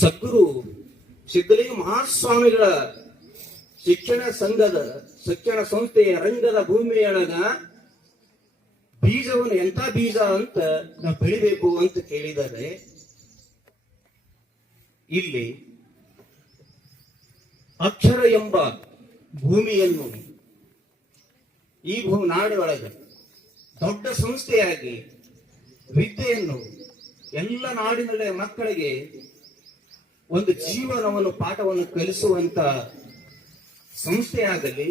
ಸದ್ಗುರು ಸಿದ್ಧಲಿಂಗ ಮಹಾಸ್ವಾಮಿಗಳ ಶಿಕ್ಷಣ ಸಂಸ್ಥೆಯ ರಂಗದ ಭೂಮಿಯೊಳಗ ಬೀಜವನ್ನು ಎಂತ ಬೀಜ ಅಂತ ನಾವು ಬೆಳಿಬೇಕು ಅಂತ ಕೇಳಿದರೆ, ಇಲ್ಲಿ ಅಕ್ಷರ ಎಂಬ ಭೂಮಿಯನ್ನು ಈ ನಾಡಿನೊಳಗೆ ದೊಡ್ಡ ಸಂಸ್ಥೆಯಾಗಿ ವಿದ್ಯೆಯನ್ನು ಎಲ್ಲ ನಾಡಿನಲ್ಲೇ ಮಕ್ಕಳಿಗೆ ಒಂದು ಜೀವನವನ್ನು ಪಾಠವನ್ನು ಕಲಿಸುವಂತ ಸಂಸ್ಥೆಯಾಗಲಿ,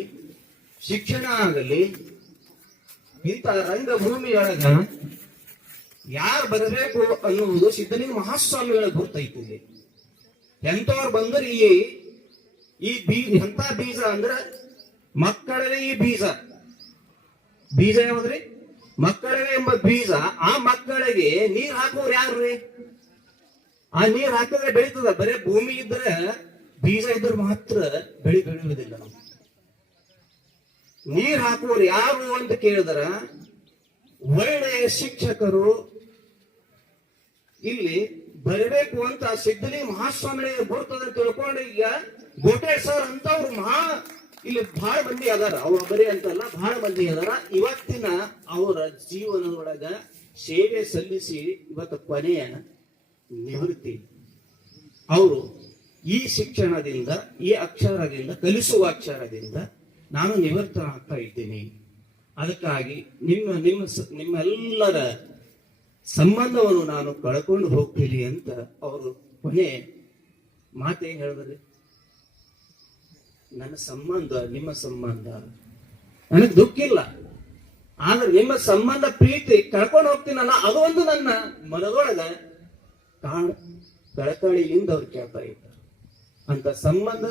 ಶಿಕ್ಷಣ ಆಗಲಿ, ಇಂಥ ರಂಗಭೂಮಿಯೊಳಗ ಯಾರು ಬರಬೇಕು ಅನ್ನುವುದು ಸಿದ್ಧಲಿಂಗ ಮಹಾಸ್ವಾಮಿಗಳ ಗುರುತೈತಿದೆ. ಎಂಥವ್ರು ಬಂದರೆ ಎಂತ ಬೀಜ ಅಂದ್ರ ಮಕ್ಕಳವೇ ಈ ಬೀಜ ಯಾವ್ದ್ರಿ? ಮಕ್ಕಳವೇ ಎಂಬ ಬೀಜ. ಆ ಮಕ್ಕಳಿಗೆ ನೀರ್ ಹಾಕೋರು ಯಾರ್ರಿ? ಆ ನೀರ್ ಹಾಕಿದ್ರೆ ಬೆಳೀತದ. ಬರೇ ಭೂಮಿ ಇದ್ರೆ ಬೀಜ ಇದ್ರೆ ಮಾತ್ರ ಬೆಳೆಯುವುದಿಲ್ಲ. ನಾವು ನೀರ್ ಹಾಕುವವರು ಯಾರು ಅಂತ ಕೇಳಿದ್ರ ಒಳ್ಳೆಯ ಶಿಕ್ಷಕರು ಇಲ್ಲಿ ಬರಬೇಕು ಅಂತ ಸಿದ್ಧಲಿಂಗ ಮಹಾಸ್ವಾಮಿ ಬರ್ತದೆ ತಿಳ್ಕೊಂಡು ಈಗ ಗೋಟೆ ಸರ್ ಅಂತವ್ರು ಇಲ್ಲಿ ಬಹಳ ಮಂದಿ ಅದಾರ. ಅವ್ರ ಬರೀ ಅಂತಲ್ಲ, ಬಹಳ ಮಂದಿ ಅದಾರ. ಇವತ್ತಿನ ಅವರ ಜೀವನದೊಳಗ ಸೇವೆ ಸಲ್ಲಿಸಿ ಇವತ್ತು ಕೊನೆಯ ನಿವೃತ್ತಿ. ಅವರು ಈ ಶಿಕ್ಷಣದಿಂದ, ಈ ಅಕ್ಷರದಿಂದ, ಕಲಿಸುವ ಅಕ್ಷರದಿಂದ ನಾನು ನಿವೃತ್ತನಾಗ್ತಾ ಇದ್ದೀನಿ. ಅದಕ್ಕಾಗಿ ನಿಮ್ಮೆಲ್ಲರ ಸಂಬಂಧವನ್ನು ನಾನು ಕಳ್ಕೊಂಡು ಹೋಗ್ತೀನಿ ಅಂತ ಅವರು ಕೊನೆ ಮಾತೇ ಹೇಳಿದ್ರಿ. ನನ್ನ ಸಂಬಂಧ, ನಿಮ್ಮ ಸಂಬಂಧ ನನಗೆ ದುಃಖ ಇಲ್ಲ, ಆದ್ರೆ ನಿಮ್ಮ ಸಂಬಂಧ ಪ್ರೀತಿ ಕಳ್ಕೊಂಡು ಹೋಗ್ತೀನಲ್ಲ, ಅದು ಒಂದು ನನ್ನ ಮನದೊಳಗ ಕಳಕಳಿಯಿಂದ ಅವ್ರು ಕೇಳ್ತಾ ಇದ್ದಾರೆ. ಅಂತ ಸಂಬಂಧ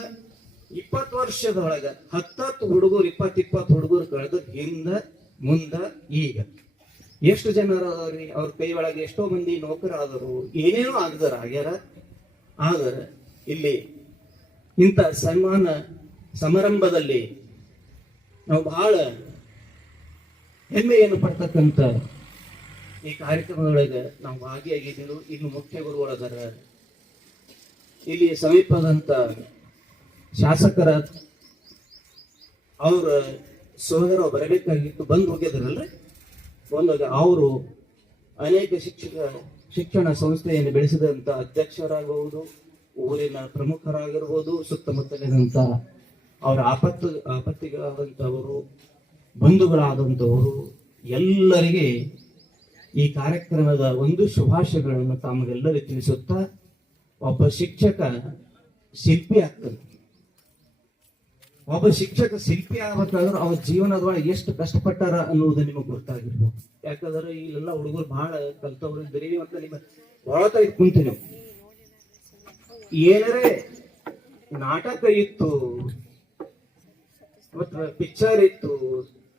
20 ವರ್ಷದೊಳಗ 10 ಹುಡುಗರು, 20 ಹುಡುಗರು ಕಳೆದು ಹಿಂದ ಮುಂದ ಈಗ ಎಷ್ಟು ಜನರು ಅದಾವ್ರಿ? ಅವ್ರ ಕೈ ಒಳಗೆ ಎಷ್ಟೋ ಮಂದಿ ನೌಕರಾದರು, ಏನೇನೋ ಆಗ್ಯಾರ. ಆದರೆ ಇಲ್ಲಿ ಇಂಥ ಸನ್ಮಾನ ಸಮಾರಂಭದಲ್ಲಿ ನಾವು ಬಹಳ ಹೆಮ್ಮೆಯನ್ನು ಪಡ್ತಕ್ಕಂಥ ಈ ಕಾರ್ಯಕ್ರಮದೊಳಗೆ ನಾವು ಭಾಗಿಯಾಗಿದ್ದೀವಿ. ಇನ್ನು ಮುಖ್ಯ ಗುರುಗಳದಾರ, ಇಲ್ಲಿ ಸಮೀಪದಂತ ಶಾಸಕರ ಅವ್ರ ಸೋದರ ಬರಬೇಕಾಗಿತ್ತು, ಬಂದು ಹೋಗಿದ್ರಲ್ರಿ. ಬಂದಾಗ ಅವರು ಅನೇಕ ಶಿಕ್ಷಣ ಸಂಸ್ಥೆಯನ್ನು ಬೆಳೆಸಿದಂತ ಅಧ್ಯಕ್ಷರಾಗಬಹುದು, ಊರಿನ ಪ್ರಮುಖರಾಗಿರ್ಬೋದು, ಸುತ್ತಮುತ್ತಲಿನಂತ ಅವರ ಆಪತ್ತಿಗಳಾದಂಥವರು, ಬಂಧುಗಳಾದಂಥವರು ಎಲ್ಲರಿಗೆ ಈ ಕಾರ್ಯಕ್ರಮದ ಒಂದು ಶುಭಾಶಯಗಳನ್ನು ತಮಗೆಲ್ಲರಿಗೂ ತಿಳಿಸುತ್ತಾ, ಒಬ್ಬ ಶಿಕ್ಷಕ ಶಿಲ್ಪಿ ಆಗ್ತಾನೆ. ಒಬ್ಬ ಶಿಕ್ಷಕ ಶಿಲ್ಪಿ ಆಗ್ಬೇಕಾದ್ರೆ ಅವ್ರ ಜೀವನದೊಳಗೆ ಎಷ್ಟು ಕಷ್ಟಪಟ್ಟಾರ ಅನ್ನೋದು ನಿಮಗೆ ಗೊತ್ತಾಗಿರ್ಬೋದು. ಯಾಕಂದ್ರೆ ಇಲ್ಲೆಲ್ಲ ಹುಡುಗರು ಬಹಳ ಕಲ್ತವ್ರು ಇದ್ದೀರಿ ಅಂತ ನಿಮ್ಮ ಒಳತ ಕುಂತೀವಿ. ಏನರೇ ನಾಟಕ ಇತ್ತು, ಮತ್ತ ಪಿಕ್ಚರ್ ಇತ್ತು,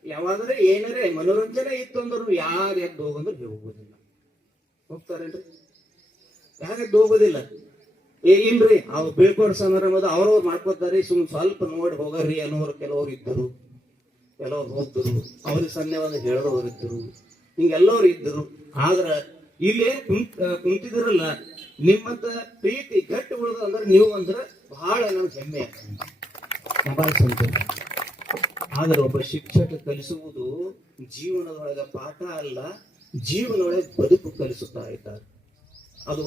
ಯಾವಾದ್ರೆ ಏನರೇ ಮನೋರಂಜನೆ ಇತ್ತು ಅಂದ್ರು ಯಾರು ಎದ್ದು ಹೋಗಂದ್ರೆ ಹೋಗೋದಿಲ್ಲ. ಹೋಗ್ತಾರೇನ್ರಿ? ಯಾರು ಎದ್ದು ಹೋಗೋದಿಲ್ಲ. ಇಲ್ರಿ, ಅವ್ರು ಬೀಳ್ಕೊಡೋ ಸಮಾರಂಭದ ಅವ್ರವ್ರು ಮಾಡ್ಕೋತಾರೆ, ಸ್ವಲ್ಪ ನೋಡಿ ಹೋಗ್ರಿ ಅನ್ನೋರು ಕೆಲವ್ರು ಇದ್ದರು, ಕೆಲವ್ರು ಹೋಗ್ದರು, ಅವ್ರಿಗೆ ಸನ್ನೆವಾದ ಹೇಳೋರು ಇದ್ದರು, ಹಿಂಗೆಲ್ಲವ್ರು ಇದ್ದರು. ಆದ್ರ ಇಲ್ಲಿ ಕುಂತಿದ್ರಲ್ಲ, ನಿಮ್ಮಂತ ಪ್ರೀತಿ ಗಟ್ಟಿ ಉಳಿದ ಅಂದ್ರೆ ನೀವು ಅಂದ್ರೆ ಬಹಳ ನಮ್ಗೆ ಹೆಮ್ಮೆ ಆಗ್ತದೆ. ಆದ್ರೆ ಒಬ್ಬ ಶಿಕ್ಷಕ ಕಲಿಸುವುದು ಜೀವನದೊಳಗ ಪಾಠ ಅಲ್ಲ, ಜೀವನದೊಳಗೆ ಬದುಕು ಕಲಿಸುತ್ತಾ ಇದ್ದಾರೆ. ಅದು